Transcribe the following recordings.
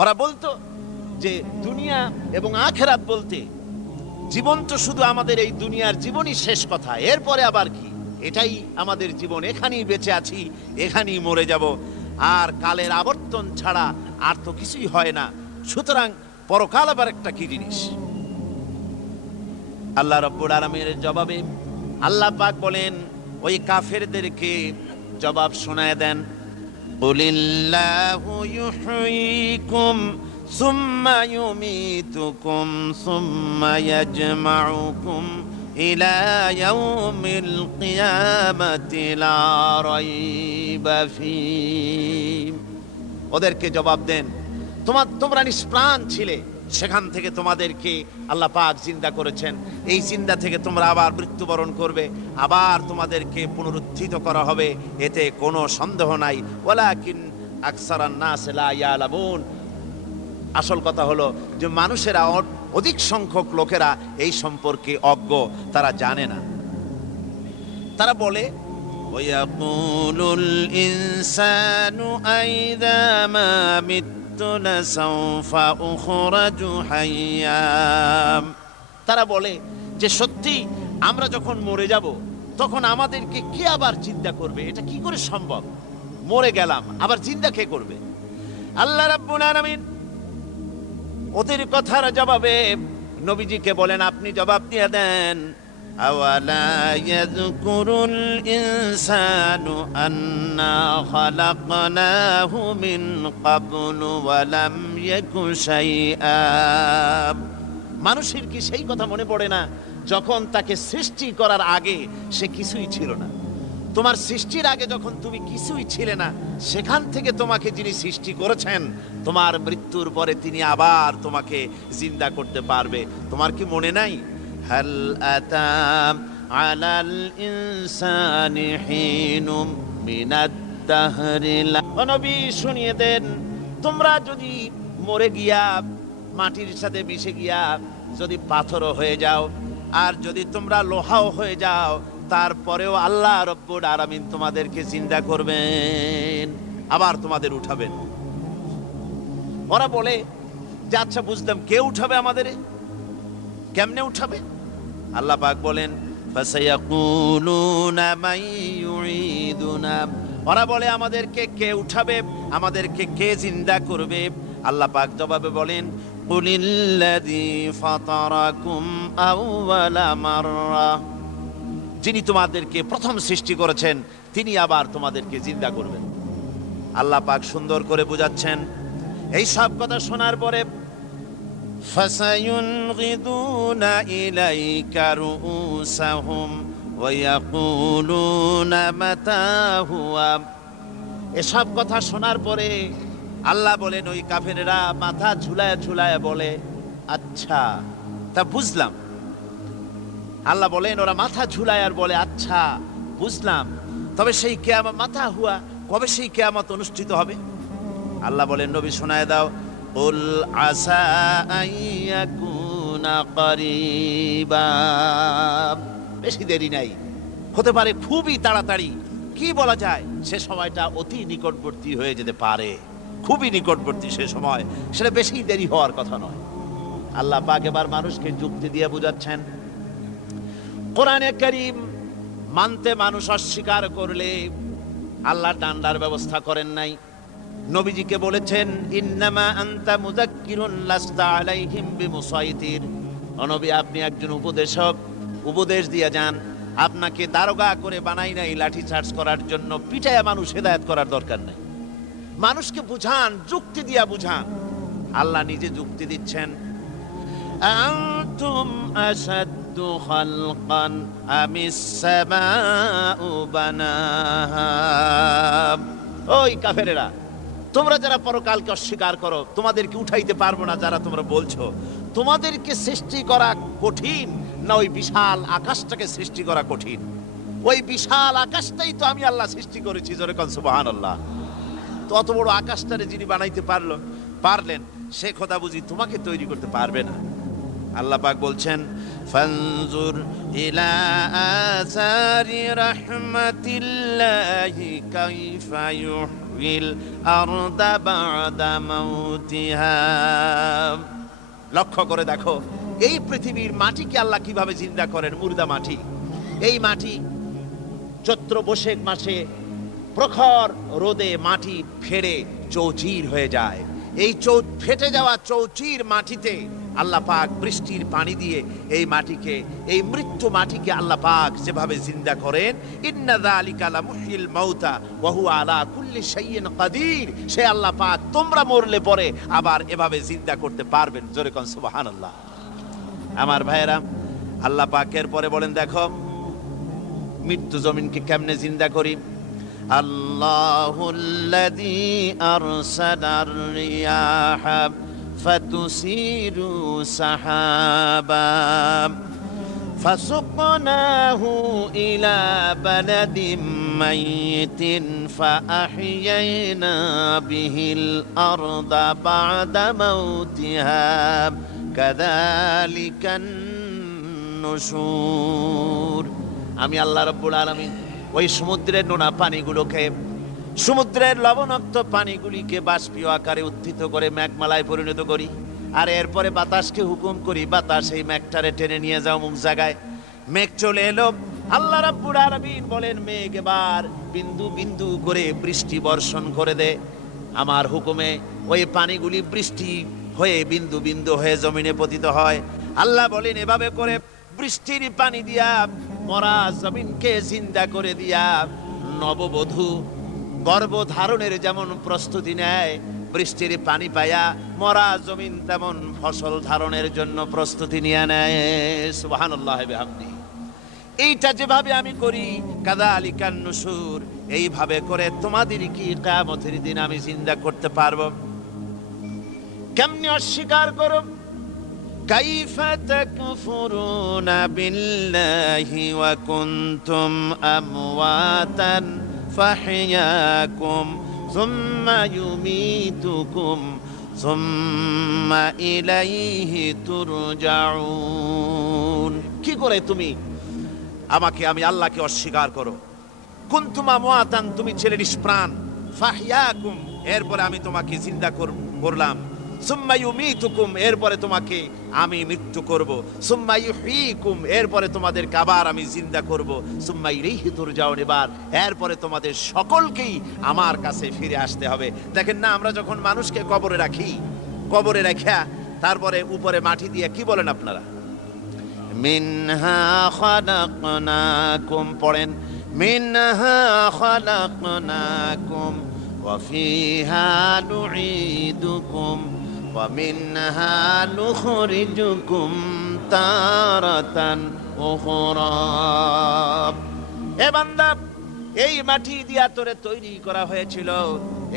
ওরা বলতো যে দুনিয়া এবং আখিরাত বলতে জীবন তো শুধু আমাদের এই দুনিয়ার জীবনই শেষ কথা, এরপরে আবার কি, এটাই আমাদের জীবন, এখানেই বেঁচে আছি, এখানেই মরে যাব, আর কালের আবর্তন ছাড়া আর তো কিছুই হয় না, সুতরাং পরকাল আবার একটা কি জিনিস। আল্লাহ রাব্বুল আলামিনের জবাবে আল্লাহ পাক বলেন, ওই কাফেরদেরকে জবাব শোনায় দেন, কুলিল্লাহু ইউহয়িকুম সুম্মা ইউমীতুকুম সুম্মা ইয়াজমাউকুম ইলা ইয়াউমিল কিয়ামাতি লা রাইবা ফীহ। ওদেরকে জবাব দেন, তোমরা নিষ্প্রাণ ছিলে, সেখান থেকে তোমাদেরকে আল্লাহ পাক জিন্দা করেছেন, এই জিন্দা থেকে তোমরা আবার মৃত্যুবরণ করবে, আবার তোমাদেরকে পুনরুত্থিত করা হবে, এতে কোনো সন্দেহ নাই। ওয়ালাকিন আকসারান নাস লা ইয়ালামুন। আসল কথা হলো যে মানুষেরা, অধিক সংখ্যক লোকেরা এই সম্পর্কে অজ্ঞ, তারা জানে না। তারা বলে, ওয়ায়াকুলুল ইনসানু আইযা মা লাসাউফা উখরাজু হাইয়া। তারা বলে যে সত্যি আমরা যখন মরে যাব তখন আমাদেরকে কে আবার চিন্তা করবে, এটা কি করে সম্ভব, মরে গেলাম আবার চিন্তা কে করবে। আল্লাহ রাব্বুল আলামিন ওদের কথার জবাবে নবীজিকে বলেন, আপনি জবাব দিয়ে দেন, আওয়ালা ইয়াযকুরুল ইনসানু আন্না খালাকনাহু মিন ক্বাবলু ওয়া লাম ইয়াকু শাইআ। মানুষের কি সেই কথা মনে পড়ে না যখন তাকে সৃষ্টি করার আগে সে কিছুই ছিল না? তোমার সৃষ্টির আগে যখন তুমি কিছুই ছিলে না, সেখান থেকে তোমাকে যিনি সৃষ্টি করেছেন, তোমার মৃত্যুর পরে তিনি আবার তোমাকে জিন্দা করতে পারবে। তোমার কি মনে নাই, হাল আতা আলাল ইনসানি হিনুম মিনাদ দাহরি লা। নবী শুনিয়ে দেন, তোমরা যদি মরে গিয়া মাটির সাথে মিশে গিয়া যদি পাথরও হয়ে যাও, আর যদি তোমরা লোহাও হয়ে যাও, তারপরেও আল্লাহ রব্বুল আলামিন তোমাদেরকে জিন্দা করবেন, আবার তোমাদের উঠাবেন। ওরা বলে যে আচ্ছা বুঝলাম, কে উঠাবে আমাদের, কেমনে উঠাবে? আল্লাহ পাক বলেন, ফাসায়াকুলুনা মান ইউঈদুনা। ওরা বলে আমাদেরকে কে উঠাবে, আমাদেরকে কে জিন্দা করবে? আল্লাহ পাক জবাবে বলেন, কুলিল্লাযী ফাতারাকুম আউওয়ালা মাররা। যিনি তোমাদেরকে প্রথম সৃষ্টি করেছেন তিনি আবার তোমাদেরকে জিন্দা করবেন। আল্লাহ পাক সুন্দর করে বুঝাচ্ছেন। এই সব কথা শোনার পরে ফাসায়ুনগিদুনা ইলাইকা রুউসাহুম ওয়া ইয়াকুলুনা মাতা হুয়া। এসব কথা শোনার পরে আল্লাহ বলেন, ওই কাফেরেরা মাথা ঝুলায় ঝুলায় বলে, আচ্ছা তা বুঝলাম। আল্লাহ বলেন, ওরা মাথা ঝুলায় আর বলে, আচ্ছা বুঝলাম, তবে সেই কিয়ামত, মাথা হুয়া, কবে সেই কিয়ামত অনুষ্ঠিত হবে? আল্লাহ বলেন, নবী শোনায় দাও, কুল আসা আইয়াকুনা করিবা। বেশি দেরি নাই, হতে পারে খুবই তাড়াতাড়ি, কি বলা যায়, সে সময়টা অতি নিকটবর্তী হয়ে যেতে পারে, খুবই নিকটবর্তী সে সময়, সেটা বেশি দেরি হওয়ার কথা নয়। আল্লাহ পাক এবার মানুষকে যুক্তি দিয়ে বুঝাচ্ছেন। কোরআনে কারীম মানতে মানুষ অস্বীকার করলে আল্লাহ ডান্ডার ব্যবস্থা করেন নাই। নবীজিকে বলেছেন, ইন্নামা আনতা মুযাক্কিরুন লাস্তা আলাইহিম বিমুসাইতির। ও নবী, আপনি একজন উপদেশক, উপদেশ দিয়ে যান, আপনাকে দারোগা করে বানাই নাই লাঠি চার্জ করার জন্য, পিটায়া মানুষ হেদায়েত করার দরকার নাই। মানুষকে বুঝান, যুক্তি দিয়া বুঝান। আল্লাহ নিজে যুক্তি দিচ্ছেন, আনতুম আশাদ্দু খালকান আমিস সামাউ বানাহা। ওই কাফেরেরা, তোমরা যারা পরকালকে অস্বীকার করো, তোমাদেরকে উঠাইতে পারবো না যারা তোমরা বলছো, তোমাদেরকে সৃষ্টি করা কঠিন না ওই বিশাল আকাশটাকে সৃষ্টি করা কঠিন? ওই বিশাল আকাশটাই তো আমি আল্লাহ সৃষ্টি করেছি, জোরে কোন সুবহানাল্লাহ। তো অত বড় আকাশটারে যিনি বানাইতে পারলেন, সে খোদা বুঝি তোমাকে তৈরি করতে পারবে না? আল্লাহ পাক বলছেন, ফানজুর ইলা আসারি রাহমাতিল্লাহি কাইফা ইউহিল আরদা বা'দা মাউতিহা। লক্ষ্য করে দেখো এই পৃথিবীর মাটিকে আল্লাহ কিভাবে জিন্দা করেন। মুর্দা মাটি, এই মাটি চৈত্র বৈশাখ মাসে প্রখর রোদে মাটি ফেড়ে চৌচির হয়ে যায়। এই ফেটে যাওয়া চৌচির মাটিতে আল্লাহ পাক বৃষ্টির পানি দিয়ে এই মাটিকে, এই মৃত্যু মাটিকে আল্লাহ পাক যেভাবে জিন্দা করেন, ইন্না যালিকা লামুহয়িল মাউতা ওয়া হুয়া আলা কুল্লি শাইইন কাদির, সে আল্লাহ পাক তোমরা মরলে পরে আবার এভাবে জিন্দা করতে পারবেন। জোরে কোন সুবহানাল্লাহ। আমার ভাইয়েরা, আল্লাহ পাকের পরে বলেন দেখো মৃত্যু জমিনকে কেমনে জিন্দা করি। আল্লাহুল্লাযী আরসালার রিয়াহা ফাতুসিরু সাহাবা ফাসুকনাহু ইলা বালাদিম মাইতিন ফাআহইয়ানা বিহিল আরদা বা'দা মাউতিহা কাযালিকান নুশুর। আমি আল্লাহ রাব্বুল আলামিন ওই সমুদ্রের নোনা পানিগুলোকে, সমুদ্রের লবণাক্ত পানিগুলিকে বাষ্পীয় আকারে উত্থিত করে মেঘমালায় পরিণত করি, আর এরপরে বাতাসকে হুকুম করি বাতাস এই মেঘটারে টেনে নিয়ে যাও মুখ জায়গায়। মেঘ চলে এলো। আল্লাহ রাব্বুল আলামিন বলেন মেঘ এবার বিন্দু বিন্দু করে বৃষ্টি বর্ষণ করে দে। আমার হুকুমে ওই পানিগুলি বৃষ্টি হয়ে বিন্দু বিন্দু হয়ে জমিনে পতিত হয়। আল্লাহ বলেন এভাবে করে বৃষ্টির পানি দিয়া মরা জমিনকে জিন্দা করে দিয়া নববধূ গর্ভধারণের যেমন প্রস্তুতি নেয়, বৃষ্টির পানি পায়া মরা জমিন তেমন ফসল ধারণের জন্য প্রস্তুতি নিয়ে নেয়। সুবহানাল্লাহ বিহামদি। এইটা যেভাবে আমি করি কাযালিকান নুশুর, এইভাবে করে তোমাদের কি কিয়ামতের দিন আমি জিন্দা করতে পারবো। কেমনে অস্বীকার করো। কাইফা তাকফুরুনা বিল্লাহি ওয়া কুনতুম আমওয়াতান ফাহইয়াকুম সুম্মা ইউমীতুকুম সুম্মা ইলাইহি তুরজাউন। কি করে তুমি আমি আল্লাহকে অস্বীকার করো। কুনতুম আমওয়াতান, তুমি ছিলে নিষ্প্রাণ, ফাহইয়াকুম, এরপরে আমি তোমাকে জিন্দা করলাম, সুম্মা ইউমীতুকুম, এরপরে তোমাকে আমি মৃত্যু করব, সুম্মা ইউহয়িকুম, এরপরে তোমাদেরকে আবার আমি জিন্দা করব, সুম্মা ইলাইহি তুরজাউন, এরপরে তোমাদের সকলকেই আমার কাছে ফিরে আসতে হবে। দেখেন না, আমরা যখন মানুষকে কবরে রাখি, কবরে রাখা তারপরে উপরে মাটি দিয়ে কি বলেন আপনারা? মিনহা খালাকনাকুম, পড়েন মিনহা খালাকনাকুম ওয়া ফিহা নুঈদুকুম ওয়া মিনহা নুখরিজুকুম তারাতান উখরা। এ বান্দা, এই মাটি দিয়া তোরে তৈরি করা হয়েছিল,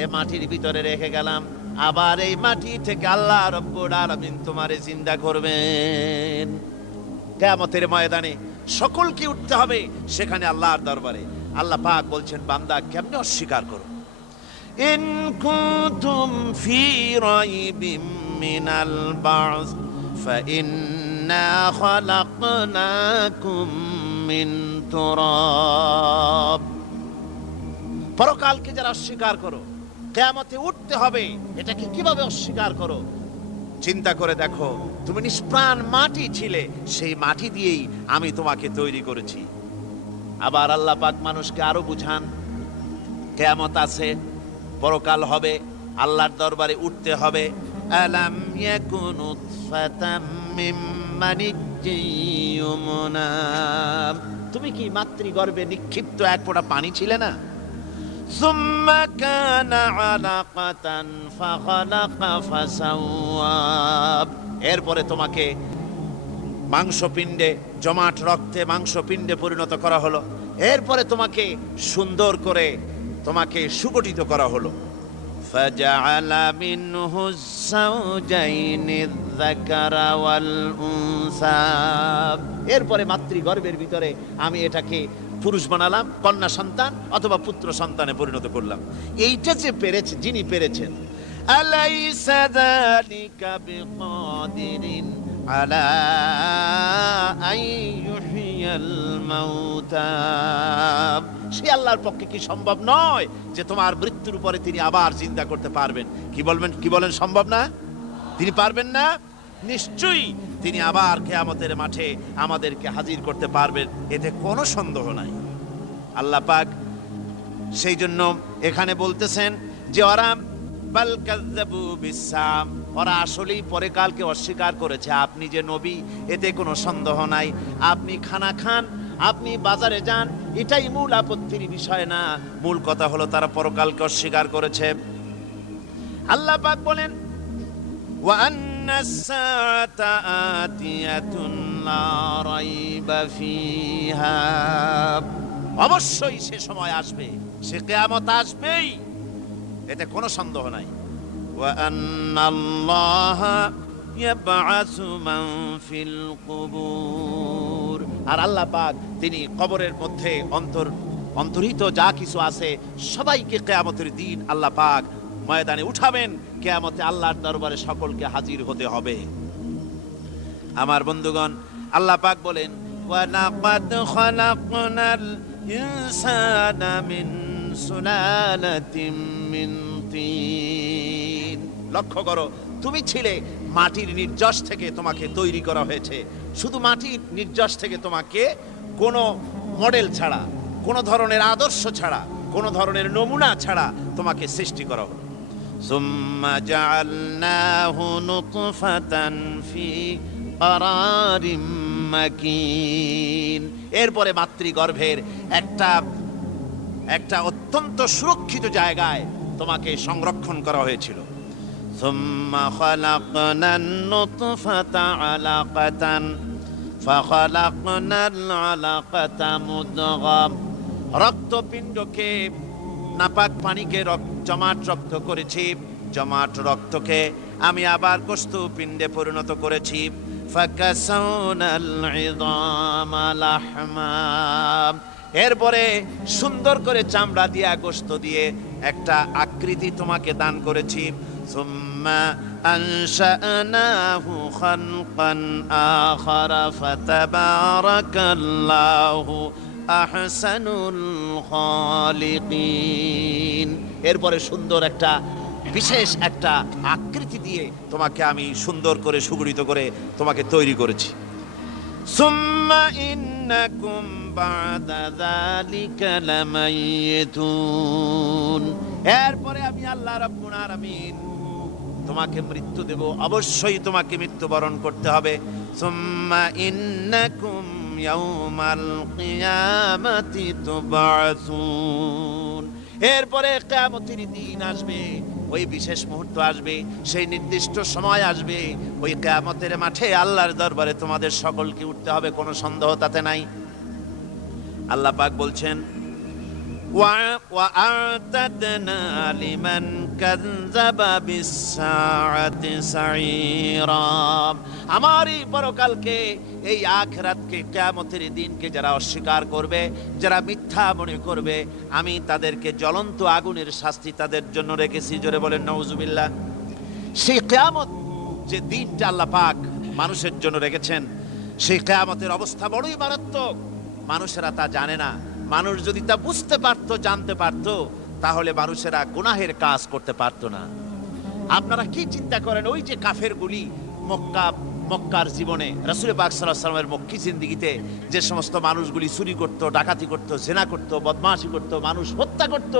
এ মাটির ভিতরে রেখে গেলাম, আবার এই মাটি থেকে আল্লাহ রাব্বুল আলামিন তোমারে জিন্দা করবেন। কিয়ামতের ময়দানে সকলকে উঠতে হবে সেখানে আল্লাহর দরবারে। আল্লাহ পাক বলছেন বান্দা কেমনে অস্বীকার করো। ইন কুনতুম ফি রাইবিম মিনাল বা'স ফাইন্না খালাকনাকুম মিন তুরাব। পরকালকে যারা অস্বীকার করো, কিয়ামতে উঠতে হবে, এটাকে কিভাবে অস্বীকার করো? চিন্তা করে দেখো, তুমি নিষ্প্রাণ মাটি ছিলে, সেই মাটি দিয়েই আমি তোমাকে তৈরি করেছি। আবার আল্লাহ পাক মানুষকে আরো বুঝান, কিয়ামত আছে, পরকাল হবে, আল্লাহর দরবারে উঠতে হবে। আলাম ইয়াকুন উতফাতাম মিন মানিয়্যিন ইউমনা, তুমি কি মাতৃগর্ভে নিক্ষিপ্ত এক ফোঁটা পানি ছিলে না? সুম্মা কানা আলাকাতান ফাখালাকা ফাসাওয়া, এরপরে তোমাকে মাংসপিণ্ডে, জমাট রক্তে মাংসপিণ্ডে পরিণত করা হলো, এরপরে তোমাকে সুন্দর করে তোমাকে সুগঠিত করা হলো। ফাজআলা মিনহু যাওজাইনি যাকারা ওয়াল উনসা, এরপরে মাতৃগর্ভের ভিতরে আমি এটাকে পুরুষ বানালাম, কন্যা সন্তান অথবা পুত্র সন্তানে পরিণত করলাম। এইটা যে পেরেছে, যিনি পেরেছেন, আলাইসা যালিকা বিকাদিরিন আলা আইয়ুহিয়াল মাউতা, সেই আল্লাহর পক্ষে কি সম্ভব নয় যে তোমার মৃত্যুর পরে তিনি আবার জিন্দা করতে পারবেন? কি বলেন সম্ভব না? তিনি পারবেন না? নিশ্চয়ই তিনি আবার কিয়ামতের মাঠে আমাদেরকে হাজির করতে পারবেন, এতে কোনো সন্দেহ নাই। আল্লাহ পাক সেই জন্য এখানে বলতেছেন যে বাল কাযযাবু বিসাম, ওরা আসলেই পরকালকে অস্বীকার করেছে। আপনি যে নবী এতে কোনো সন্দেহ নাই। আপনি খানা খান, আপনি বাজারে যান, এটাই মূল আপত্তির বিষয় না। মূল কথা হলো তারা পরকালকে অস্বীকার করেছে। আল্লাহ পাক বলেন ওয়া আন্নাস সাআতা আতিয়াতুন লা রাইবা ফিহা, অবশ্যই সে সময় আসবে, সে কিয়ামত আসবেই, এতে কোনো সন্দেহ নাই। ওয়া আন্নাল্লাহা ইয়াবআসু মান ফিল কুবুর, আর আল্লাহ পাক তিনি কবরের মধ্যে অন্তর্হিত যা কিছু আছে সবাইকে কিয়ামতের দিন আল্লাহ পাক ময়দানে উঠাবেন। কিয়ামতে আল্লাহর দরবারে সকলকে হাজির হতে হবে। আমার বন্ধুগণ, আল্লাহ পাক বলেন ওয়া লাকাদ খালাকনাল ইনসানা মিন সুলালাতিন মিন তিন। লক্ষ্য করো, তুমি ছিলে মাটির নির্যাস থেকে তোমাকে তৈরি করা হয়েছে। শুধু মাটির নির্যাস থেকে তোমাকে কোনো মডেল ছাড়া, কোনো ধরনের আদর্শ ছাড়া, কোনো ধরনের নমুনা ছাড়া তোমাকে সৃষ্টি করা হলো। সুম্মা জাআলনাহু নুতফাতান ফি ক্বারারিম মাকিন, এরপরে মাতৃগর্ভের একটা অত্যন্ত সুরক্ষিত জায়গায় তোমাকে সংরক্ষণ করা হয়েছিল। সুম্মা খালাকনান নুতফাতা আলাকাতান ফাখালাকনাল আলাকাতা মুদগাম, রক্তপিণ্ডকে, নাপাক পানিকে জমাট রক্ত করেছি, জমাট রক্তকে আমি আবার গোশতপিণ্ডে পরিণত করেছি। ফাকাসাউনাল ইযামা লাহমা, এরপরে সুন্দর করে চামড়া দিয়ে, গোশত দিয়ে একটা আকৃতি তোমাকে দান করেছি। সুম্মা আনশানাহু খালকান আখারা ফাতাবারাকাল্লাহু আহসানুল খালিকিন, এরপরে সুন্দর একটা বিশেষ একটা আকৃতি দিয়ে তোমাকে আমি সুন্দর করে সুগঠিত করে তোমাকে তৈরি করেছি। সুম্মা ইন্নাকুম বাদা যালিকা লামাইতুন, এরপরে আমি আল্লাহ রাব্বুল আলামিন তোমাকে মৃত্যু দেব, অবশ্যই তোমাকে মৃত্যুবরণ করতে হবে। সুম্মা ইন্নাকুম ইয়াউমাল কিয়ামাতি তুবআসুন, এরপরে কিয়ামতের দিন আসবে, ওই বিশেষ মুহূর্ত আসবে, সেই নির্দিষ্ট সময় আসবে, ওই কিয়ামতের মাঠে আল্লাহর দরবারে তোমাদের সকলকে উঠতে হবে, কোনো সন্দেহ তাতে নাই। আল্লাহ পাক বলছেন ওয়া আ'তাদনা লিমান কাযযাবা বিস-সাআতি সাঈরা, আমার এই পরকালকে, এই আখিরাতকে, কিয়ামতের দিনকে যারা অস্বীকার করবে, যারা মিথ্যা মনে করবে, আমি তাদেরকে জ্বলন্ত আগুনের শাস্তি তাদের জন্য রেখেছি। জোরে বলেন নাউজুবিল্লাহ। সেই কিয়ামত যে দিনটা আল্লাহ পাক মানুষের জন্য রেখেছেন, সেই কিয়ামতের অবস্থা বড়ই মারাত্মক। মানুষেরা তা জানে না। মানুষ যদি তা বুঝতে পারতো, জানতে পারতো, তাহলে মানুষেরা গুনাহের কাজ করতে পারতো না। আপনারা কি চিন্তা করেন, ওই যে কাফেরগুলি মক্কার জীবনে, রাসূল পাক সাল্লাল্লাহু আলাইহি ওয়াসাল্লামের মক্কি জিন্দেগিতে যে সমস্ত মানুষগুলি চুরি করত, ডাকাতি করত, জিনা করত, বদমাশি করত, মানুষ হত্যা করত,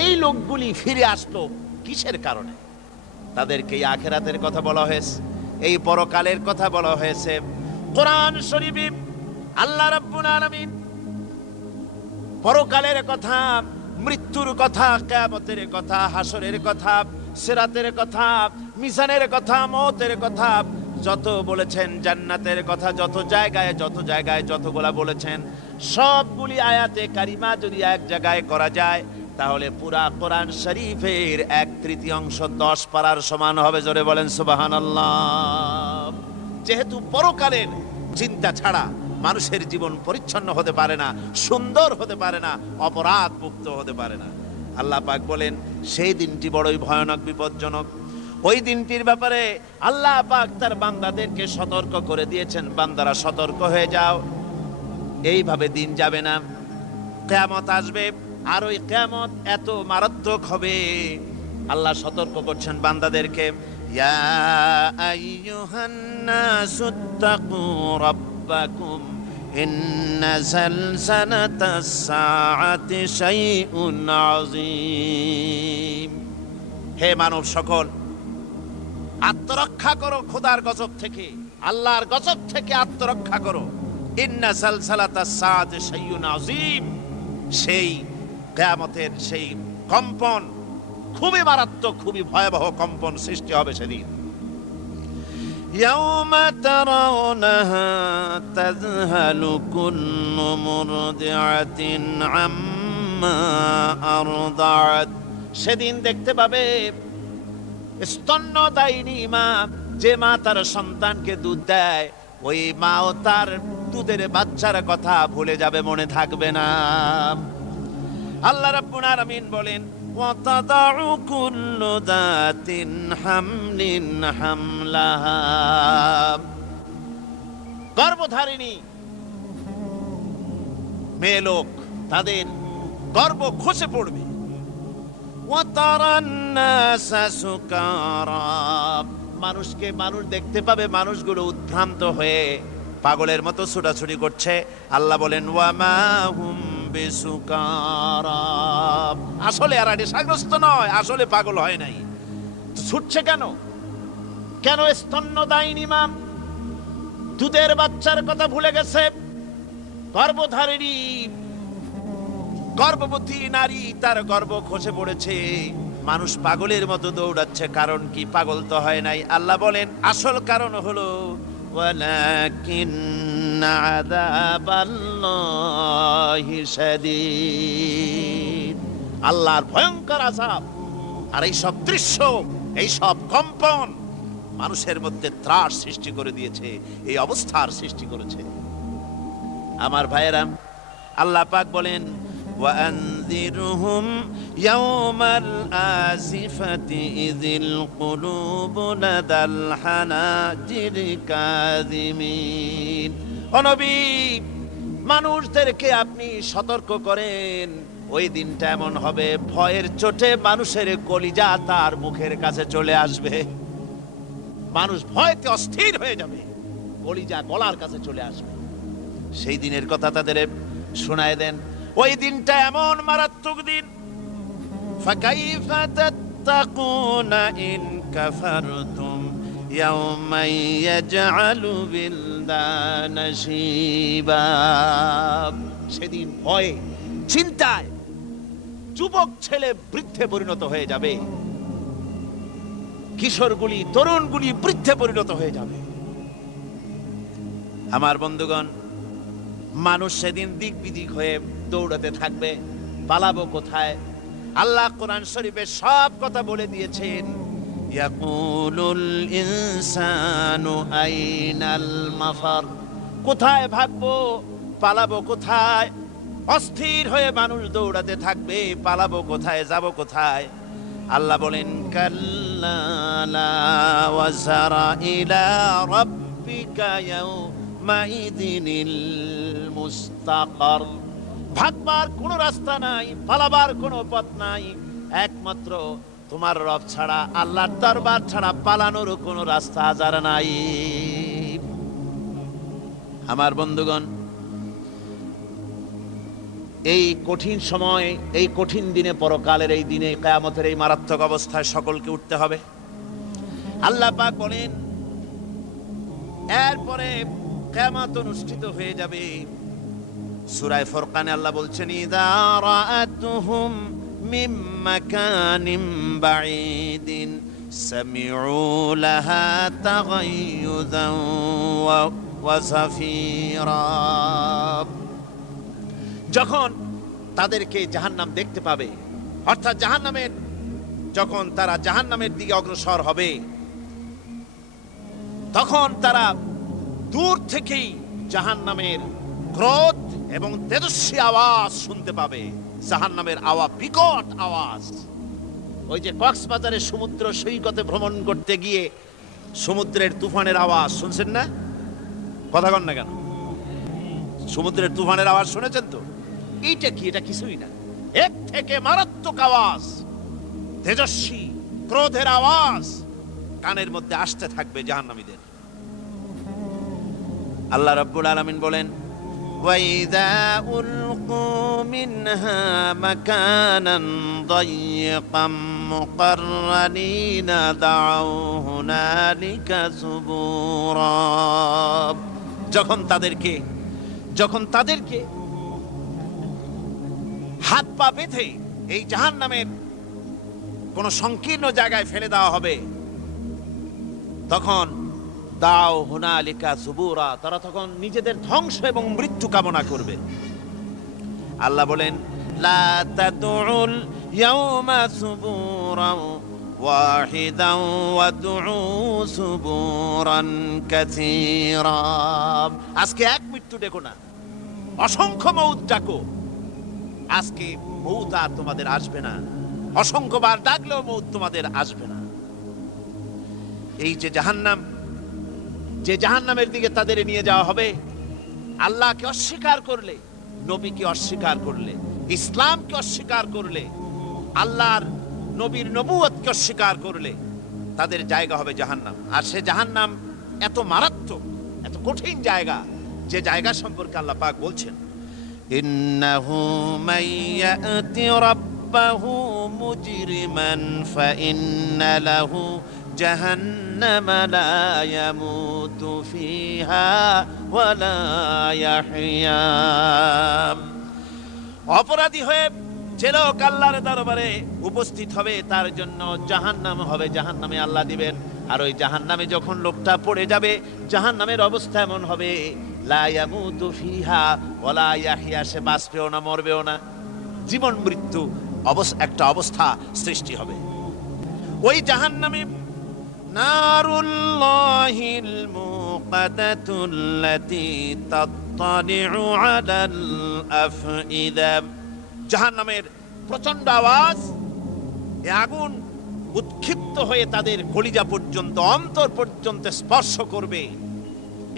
এই লোকগুলি ফিরে আসলো কিসের কারণে? তাদেরকে এই আখিরাতের কথা বলা হয়েছে, এই পরকালের কথা বলা হয়েছে। কোরআন শরীফে আল্লাহ রাব্বুল আলামিন পরকালের কথা, মৃত্যুর কথা, কিয়ামতের কথা, হাসরের কথা, সিরাতের কথা, মিজানের কথা, মওতের কথা যত বলেছেন, জান্নাতের কথা যত জায়গায় যতগুলা বলেছেন, সবগুলি আয়াতে কারিমা যদি এক জায়গায় করা যায়, তাহলে পুরা কোরআন শরীফের 1/3 10 পারার সমান হবে। জোরে বলেন সুবহানাল্লাহ। যেহেতু পরকালের চিন্তা ছাড়া মানুষের জীবন পরিচ্ছন্ন হতে পারে না, সুন্দর হতে পারে না, অপরাধ মুক্ত হতে পারে না। আল্লাহ পাক বলেন সেই দিনটি বড়ই ভয়ানক, বিপজ্জনক। ওই দিনটির ব্যাপারে আল্লাহ পাক তার বান্দাদেরকে সতর্ক করে দিয়েছেন, বান্দারা সতর্ক হয়ে যাও, এইভাবে দিন যাবে না। কিয়ামত আসবে, আর ওই কিয়ামত এত মারাত্মক হবে। আল্লাহ সতর্ক করছেন বান্দাদেরকে, ইয়া আইয়ুহান নাসুত্তাকু রাব্বাকুম ইন্না জালজালাতাস সাআতি শাইউন আযীম। হে মানব সকল, আত্মরক্ষা করো খোদার গজব থেকে, আল্লাহর গজব থেকে আত্মরক্ষা করো। ইন্না জালজালাতাস সাআতি শাইউন আযীম, সেই কিয়ামতের সেই কম্পন খুবই মারাত্মক, খুবই ভয়াবহ কম্পন সৃষ্টি হবে সেদিন। ইয়াউমা তারাউনাহা তাযহালু কুল্লু মুরদিআতিন আম্মা আরদাআত, সেদিন দেখতে পাবে স্তন্যদায়িনী মা, যে মা তার সন্তানকে দুধ দেয়, ওই মাও তার দুধের বাচ্চার কথা ভুলে যাবে, মনে থাকবে না। আল্লাহ রাব্বুল আলামিন বলেন, ওয়াতাদাউ কুল্লু যাতিন হামলিন হামলাহা, গর্ভধারিণী মেয়ে লোক তাদের গর্ভ খসে পড়বে। ওয়াতারান নাসা সুকারা, মানুষকে মানুষ দেখতে পাবে, মানুষগুলো উদ্ভ্রান্ত হয়ে পাগলের মতো ছোটাছুটি করছে। আল্লাহ বলেন, ওয়ামা হুম বিসুকারা, আসলে এরা নেশাগ্রস্ত নয়, আসলে পাগল হয় নাই। ছুটছে কেন? কেন? স্তন্যদায়িনী মা দুধের বাচ্চার কথা ভুলে গেছে। গর্ভধারিণী গর্ভবতী নারী, তার গর্ভ খসে পড়েছে, মানুষ পাগলের মতো দৌড়াচ্ছে। কারণ কি? পাগল তো হয় নাই। আল্লাহ বলেন, আসল কারণ হলো ওয়ালাকিন্না আযাবাল্লাহি শাদীদ, আল্লাহর ভয়ঙ্কর আযাব। আর এই সব দৃশ্য, এই সব কম্পন মানুষের মধ্যে ত্রাস সৃষ্টি করে দিয়েছে, এই অবস্থার সৃষ্টি করেছে। আমার ভাইয়েরা, আল্লাহ পাক বলেন, وأنذرهم يوم الآزفة إذ القلوب لدى الحناجر كاظمين। ও নবী, মানুষদেরকে আপনি সতর্ক করেন, ওই দিনটা এমন হবে, ভয়ের চোটে মানুষের কলিজা তার মুখের কাছে চলে আসবে। মানুষ ভয়তে অস্থির হয়ে যাবে, কলিজা গলার কাছে চলে আসবে। সেই দিনের কথা তাদের শোনায় দেন। ওই দিনটা এমন মারাত্মক দিন, ফাকাইফা তাত্তাকুনা ইন কাফারতুম ইয়াওমান ইয়াজআলু বিলদানা শিবা। সেদিন ভয়ে চিন্তায় যুবক ছেলে বৃদ্ধে পরিণত হয়ে যাবে, কিশোরগুলি তরুণগুলি বৃদ্ধে পরিণত হয়ে যাবে। আমার বন্ধুগণ, মানুষ সেদিন দিক বিদিক হয়ে দৌড়াতে থাকবে, পালাবো কোথায়? আল্লাহ কোরআন শরীফে সব কথা বলে দিয়েছেন। ইয়াকুলুল ইনসানু আইনাল মাফার, কোথায় ভাগবো, পালাবো কোথায়? অস্থির হয়ে মানুষ দৌড়াতে থাকবে, পালাবো কোথায়, যাব কোথায়? আল্লাহ বলেন, কাল্লা লা ওয়াজারা ইলা রাব্বিকা ইয়াউমাইযিনিল মুস্তাকার, ভাগবার কোনো রাস্তা নাই, পালাবার কোনো পথ নাই, একমাত্র তোমার রব ছাড়া, আল্লাহর দরবার ছাড়া পালানোর কোনো রাস্তা আজার নাই। আমার বন্ধুগণ, এই কঠিন সময়, এই কঠিন দিনে, পরকালের এই দিনে, কিয়ামতের এই মারাত্মক অবস্থায় সকলকে উঠতে হবে। আল্লাহ পাক বলেন, এরপরে কিয়ামত অনুষ্ঠিত হয়ে যাবে। সূরা ফুরকানে আল্লাহ বলছেন, ইযা রাআতুহুম মিন মাকানিন বাঈদিন সামিউ লাহা তাগায়্যুযান ওয়া যাফীরা, যখন তাদেরকে জাহান্নাম দেখতে পাবে, অর্থাৎ জাহান্নামের, যখন তারা জাহান্নামের দিকে অগ্রসর হবে, তখন তারা দূর থেকেই জাহান্নামের ক্রোধ এবং তেজস্বী আওয়াজ শুনতে পাবে। জাহান্নামের আওয়াজ, বিকট আওয়াজ। ওই যে কক্সবাজারে সমুদ্র সৈকতে ভ্রমণ করতে গিয়ে সমুদ্রের তুফানের আওয়াজ শুনছেন না? কথা কন না কেন? সমুদ্রের তুফানের আওয়াজ শুনেছেন তো? এইটা কি? এটা কিছুই না। এর থেকে মারাত্মক আওয়াজ, তেজস্বী ক্রোধের আওয়াজ কানের মধ্যে আসতে থাকবে জাহান্নামীদের। আল্লাহ রাব্বুল আলামিন বলেন, ওয়াইদা উলকু মিনহা মাকানান দায়্যিকাম মুকাররানিনা দাউ হুনালিকা সুবুরা। যখন তাদেরকে হাত পা বেঁধে এই জাহান্নামের কোন সংকীর্ণ জায়গায় ফেলে দেওয়া হবে, তখন দাও হুনালিকা সুবুরা, তারা তখন নিজেদের ধ্বংস এবং মৃত্যু কামনা করবে। আল্লাহ বলেন, লা তাদউল ইয়াউমা সুবুরান ওয়াহিদান ওয়াদউ সুবুরান কাসীরা। আজকে এক মৃত্যু ডেকো না, অসংখ্য মউত ডাকো। আজকে মউত আর তোমাদের আসবে না, অসংখ্যবার ডাকলেও মউত তোমাদের আসবে না। এই যে জাহান্নামের দিকে তাদের নিয়ে যাওয়া হবে, আল্লাহকে অস্বীকার করলে, নবীকে অস্বীকার করলে, ইসলামকে অস্বীকার করলে, আল্লাহর নবীর নবুয়তকে অস্বীকার করলে তাদের জায়গা হবে জাহান্নাম। আর সে জাহান্নাম এত মারাত্মক, এত কঠিন জায়গা, যে জায়গা সম্পর্কে আল্লাহ পাক বলছেন, ইন্নাহু মাইয়াতি রাব্বাহু মুজরিমান ফাইন্না লাহু জাহান্নামা লা ইয়ামুতু ফিহা ওয়া লা ইয়াহইয়া। অপরাধী হয়ে যে লোক আল্লাহর দরবারে উপস্থিত হবে, তার জন্য জাহান্নাম হবে, জাহান্নামে আল্লাহ দিবেন। আর ওই জাহান্নামে যখন লোকটা পড়ে যাবে, জাহান্নামের অবস্থা এমন হবে, লা ইয়ামুতু ফিহা ওয়া লা ইয়াহইয়া, সে বাঁচবেও না মরবেও না, জীবন মৃত্যু একটা অবস্থা সৃষ্টি হবে। ওই জাহান্নামে নারুল্লাহিল মুকাদাতুল্লাতী তাত্তালিউ আলাল আফইদা। জাহান্নামের প্রচন্ড আওয়াজ, এই আগুন উৎক্ষিপ্ত হয়ে তাদের কলিজা পর্যন্ত, অন্তর পর্যন্ত স্পর্শ করবে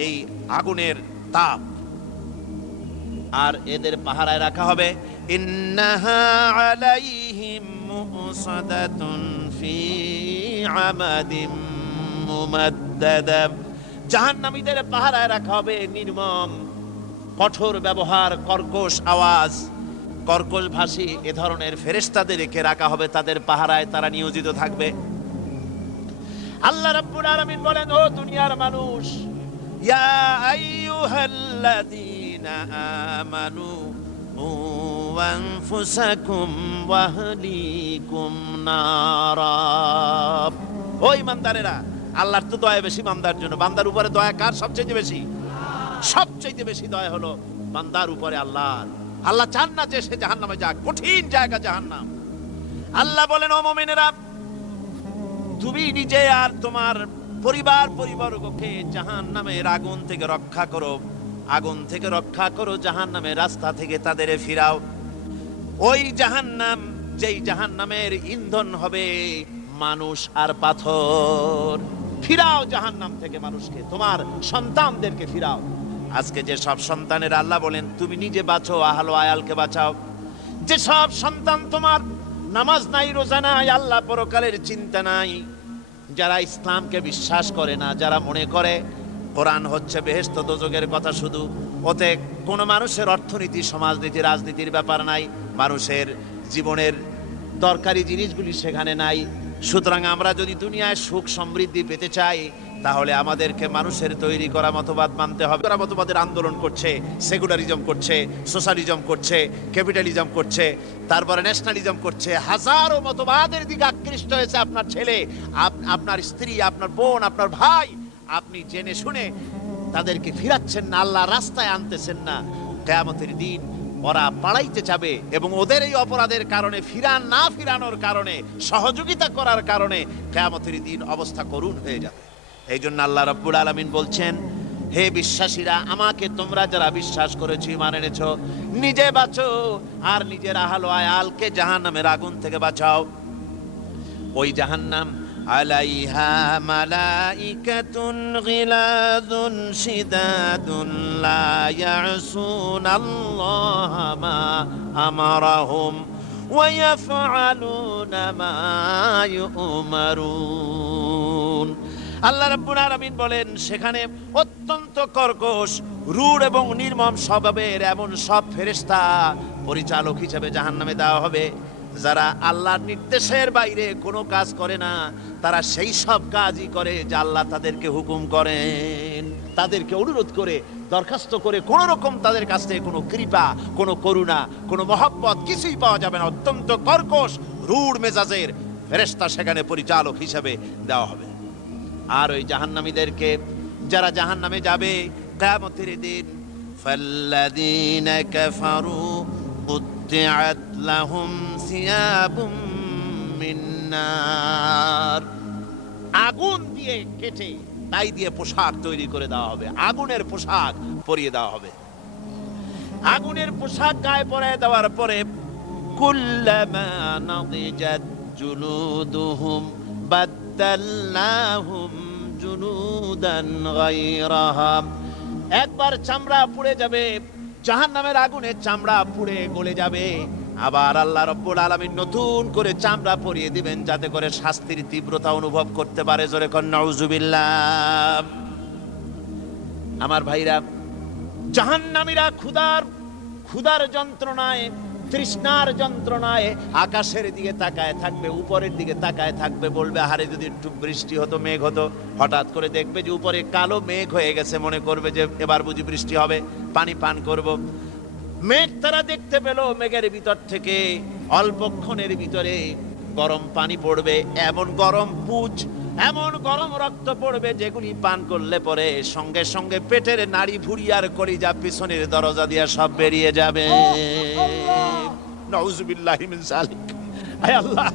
এই আগুনের তাপ। আর এদের পাহারায় রাখা হবে, ইন্নাহা আলাইহিম মুসাদাতুন ফি আমাদিম মুমাদ্দাদা। জাহান্নামীদের পাহারায় রাখা হবে নির্মম, কঠোর ব্যবহার, কর্কশ আওয়াজ, কর্কশ ভাষী এ ধরনের ফেরেশতাদেরকে রাখা হবে তাদের পাহারায়, তারা নিয়োজিত থাকবে। আল্লাহ রাব্বুল আলামিন বলেন, ও দুনিয়ার মানুষ, ইয়া আইয়ুহাল্লাযীনা আমানু আনফুসাকুম ওয়া আহলিকুম নারা। ও ঈমানদারেরা, আল্লাহর তো দয়া বেশি বান্দার জন্য। বান্দার উপরে দয়া কার সবচেয়ে বেশি? সবচেয়ে বেশি দয়া হলো বান্দার উপরে আল্লাহর। আল্লাহ চান না যে সে জাহান্নামে যাক, কঠিন জায়গা জাহান্নাম। আল্লাহ বলেন, ও মুমিনেরা, তুমি নিজে আর তোমার পরিবারবর্গকে জাহান্নামের আগুন থেকে রক্ষা করো, আগুন থেকে রক্ষা করো, জাহান্নামের রাস্তা থেকে তাদের ফিরাও। ওই জাহান্নাম, যেই জাহান্নামের ইন্ধন হবে মানুষ আর পাথর, ফিরাও জাহান্নাম থেকে মানুষকে, তোমার সন্তানদেরকে ফিরাও। আজকে যে সব সন্তানের আল্লাহ বলেন তুমি নিজে বাঁচো, আহল আয়ালকে বাঁচাও। যে সব সন্তান তোমার নামাজ নাই, রোজা নাই, আল্লাহ পরকালের চিন্তা নাই, যারা ইসলামকে বিশ্বাস করে না, যারা মনে করে কোরআন হচ্ছে বেহেশত দোজখের কথা শুধু, ওতে কোনো মানুষের অর্থনীতি, সমাজনীতি, রাজনীতির ব্যাপার নাই, মানুষের জীবনের দরকারি জিনিসগুলি সেখানে নাই। সুতরাং আমরা যদি দুনিয়ায় সুখ সমৃদ্ধি পেতে চাই, তাহলে আমাদেরকে মানুষের তৈরি করা মতবাদ মানতে হবে। তারা মতবাদের আন্দোলন করছে, সেকুলারিজম করছে, সোশ্যালিজম করছে, ক্যাপিটালিজম করছে, তারপরে ন্যাশনালিজম করছে, হাজারো মতবাদের দিকে আকৃষ্ট হয়েছে আপনার ছেলে, আপনার স্ত্রী, আপনার বোন, আপনার ভাই। আপনি জেনে শুনে তাদেরকে ফিরাচ্ছেন না, আল্লাহর রাস্তায় আনতেছেন না। কিয়ামতের দিন ওরা পালাইতে যাবে এবং ওদের এই অপরাধের কারণে, ফিরানোর কারণে, সহযোগিতা করার কারণে কিয়ামতের দিন অবস্থা করুণ হয়ে যাবে। এই জন্য আল্লাহ রাব্বুল আলামিন বলছেন, হে বিশ্বাসীরা, আমাকে তোমরা যারা বিশ্বাস করেছো, ঈমান এনেছো, নিজে বাঁচো আর নিজের আহল আয়ালকে জাহান্নামের আগুন থেকে বাঁচাও। ওই জাহান্নাম আলাইহা মালাইকাতুন গিলাযুন শিদাদুন লা ইয়াসুনাল্লাহা মা আমারাহুম ওয়া ইয়াফআলুনা মা ইউমারুন। আল্লাহ রাব্বুল আলামিন বলেন, সেখানে অত্যন্ত কর্কশ, রূঢ় এবং নির্মম স্বভাবের এমন সব ফেরেশতা পরিচালক হিসেবে জাহান্নামে দেওয়া হবে, যারা আল্লাহর নির্দেশের বাইরে কোনো কাজ করে না। তারা সেই সব কাজই করে যা আল্লাহ তাদেরকে হুকুম করেন। তাদেরকে অনুরোধ করে, দরখাস্ত করে কোনো রকম তাদের কাছ থেকে কোনো কৃপা, কোনো করুণা, কোনো মহব্বত কিছুই পাওয়া যাবে না। অত্যন্ত কর্কশ, রূঢ় মেজাজের ফেরেশতা সেখানে পরিচালক হিসেবে দেওয়া হবে। আর ওই জাহান্নামীদেরকে, যারা জাহান্নামে যাবে কিয়ামতের দিন, ফাল্লাযীনা কাফারু কুত্তিআত লাহুম সিয়াবুম মিন নার, আগুন দিয়ে কেটে তাই দিয়ে পোশাক তৈরি করে দেওয়া হবে, আগুনের পোশাক পরিয়ে দেওয়া হবে। আগুনের পোশাক গায়ে পরিয়ে দেওয়ার পরে কুল্লামা নাদিজাত জুলুদুহুম বাদদালনাহুম জুলুদান গায়রাহা, একবার চামড়া পুড়ে যাবে, জাহান্নামের আগুনে চামড়া পুড়ে গলে যাবে, আবার আল্লাহ রাব্বুল আলামিন নতুন করে চামড়া পরিয়ে দিবেন, যাতে করে শাস্তির তীব্রতা অনুভব করতে পারে। জোরে কোন নাউজুবিল্লাহ। আমার ভাইরা, জাহান্নামীরা ক্ষুধার যন্ত্রণায়, তৃষ্ণার যন্ত্রণায় আকাশের দিকে তাকায় থাকবে, উপরের দিকে তাকায় থাকবে, বলবে আরে যদি একটু বৃষ্টি হতো, মেঘ হতো। হঠাৎ করে দেখবে যে উপরে কালো মেঘ হয়ে গেছে, মনে করবে যে এবার বুঝি বৃষ্টি হবে, পানি পান করব। মেঘ তারা দেখতে পেল, মেঘের ভিতর থেকে অল্পক্ষণের ভিতরে গরম পানি পড়বে, এমন গরম পুঁজ, এমন গরম রক্ত পড়বে, যেগুলি পান করলে পরে সঙ্গে সঙ্গে পেটের নাড়ি ভুঁড়ি আর কলিজা পিছনের দরজা দিয়ে সব বেরিয়ে যাবে। নাউজুবিল্লাহি মিন যালিক। আয় আল্লাহ,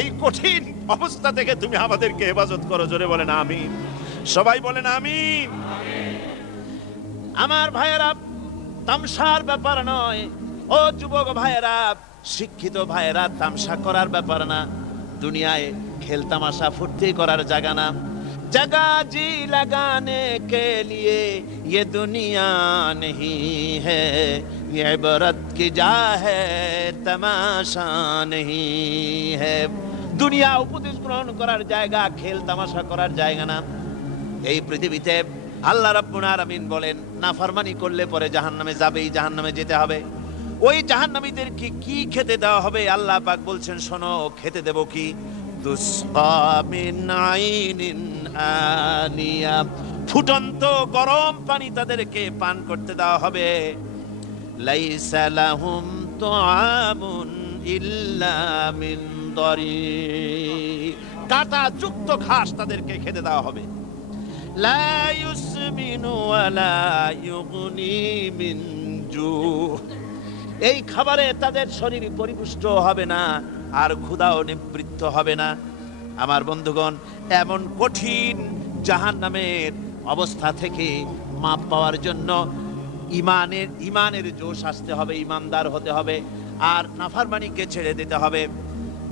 এই কঠিন অবস্থা থেকে তুমি আমাদেরকে হেফাজত করো। জোরে বলেন আমিন। সবাই বলেন আমিন। আমার ভাইয়েরা, তামসার ব্যাপার নয়। ও যুবক ভাইয়েরা, শিক্ষিত ভাইয়েরা, তামসা করার ব্যাপার না। দুনিয়ায় খেল তামাশা ফুর্তি করার জায়গা না। जगह जी लगाने के लिए ये दुनिया नहीं है, ये इबरत की जा है तमाशा नहीं है। দুনিয়া উপদেশ গ্রহণ করার জায়গা, খেল তামাশা করার জায়গা না। এই পৃথিবীতে আল্লাহ রাব্বুল আলামিন বলেন, নাফরমানি করলে পরে জাহান্নামে যাবেই, জাহান্নামে যেতে হবে। ওই জাহান্নামীদেরকে কি খেতে দেওয়া হবে? আল্লাহ পাক বলছেন, শোনো, খেতে দেব কি? তুসকা মিন আইনিন আনিয়া, ফুটন্ত গরম পানি তাদেরকে পান করতে দেওয়া হবে। লাইসা লাহুম তুআমুন ইল্লা মিন দরি, কাঁটা যুক্ত ঘাস তাদেরকে খেতে দেওয়া হবে। লা ইউসমিনু ওয়ালা ইউগনি মিন জু, এই খাবারে তাদের শরীর পরিপুষ্ট হবে না, আর ক্ষুধাও নিবৃত্ত হবে না। আমার বন্ধুগণ, এমন কঠিন জাহান্নামের অবস্থা থেকে মাপ পাওয়ার জন্য ইমানের জোশ আসতে হবে, ইমানদার হতে হবে, আর নাফরমানিকে ছেড়ে দিতে হবে।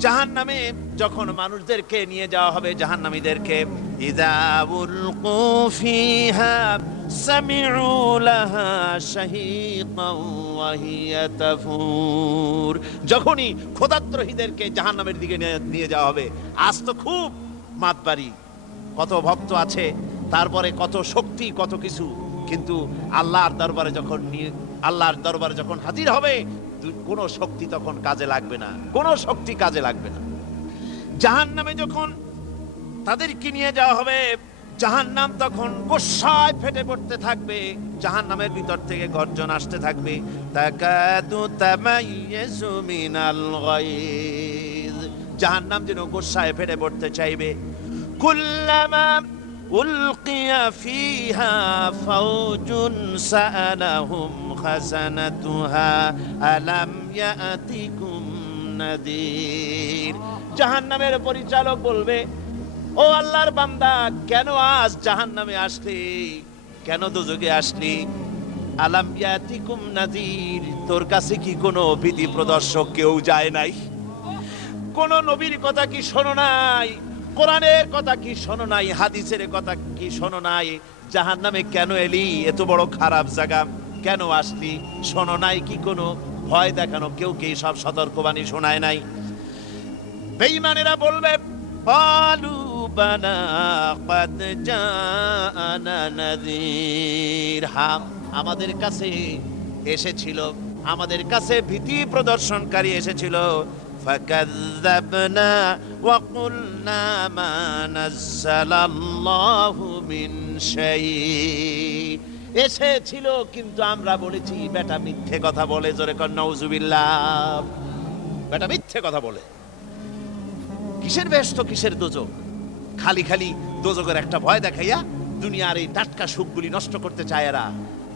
জাহান্নামে যখন মানুষদেরকে নিয়ে যাওয়া হবে, জাহান্নামীদেরকে, ইযা উলকু ফিহা সামিউ লাহা শাহীকান ওয়া হিয়া তাফুর, যখনই খোদাদ্রোহীদেরকে জাহান্নামের দিকে নিয়ে যাওয়া হবে, আজ তো খুব মাতবাড়ি, কত ভক্ত আছে, তারপরে কত শক্তি, কত কিছু, কিন্তু আল্লাহর দরবারে যখন হাজির হবে, কোনো শক্তি তখন কাজে লাগবে না, কোনো শক্তি কাজে লাগবে না। জাহান্নামে যখন তাদেরকে নিয়ে যাওয়া হবে, জাহান্নাম তখন গোসায় ফেটে পড়তে থাকবে, জাহান্নামের ভিতর থেকে গর্জন আসতে থাকবে, তাকাদু তামাইয়াজু মিনাল গায়জ, জাহান্নাম যেন গোসায় ফেটে পড়তে চাইবে। কুল্লামা উলকিয়া ফিহা ফাওজুন সাআলাহুম খাজানাতুহা আলাম ইয়াতিকুম নাদির, জাহান্নামের পরিচালক বলবে, ও আল্লাহর বান্দা, কেন আজ জাহান্নামে আসলি, কেন দোজখে আসলি? আলাম ইয়াতিকুম নাদির, তোর কাছে কি কোনো ভীতি প্রদর্শক কেউ যায় নাই? কোন নবীর কথা কি শোনো নাই? কোরআনের কথা কি শোনো নাই, হাদিসের কথা কি শোনো নাই? জাহান্নামে কেন এলি, এত বড় খারাপ জায়গা কেন আসলি, শোনো নাই কি? কোনো ভয় দেখানো কেউ কি সব সতর্কবাণী শোনায় নাই? বেঈমানেরা বলবে ক্বালু বালা ক্বাদ জাআনা নাযীর, হ্যাঁ আমাদের কাছে এসেছিল, আমাদের কাছে ভীতি প্রদর্শনকারী এসেছিল। ফাকাযযাবনা ওয়া কুলনা মা নাযালাল্লাহু মিন শাই, এসেছিল কিন্তু আমরা বলেছি বেটা মিথ্যে কথা বলে। জোরে কর নাউজুবিল্লাহ। বেটা মিথ্যে কথা বলে। কিসের বেহেশত কিসের দোজখ? খালি খালি দোজখের একটা ভয় দেখাইয়া দুনিয়ার এই টাটকা সুখগুলি নষ্ট করতে চায় এরা।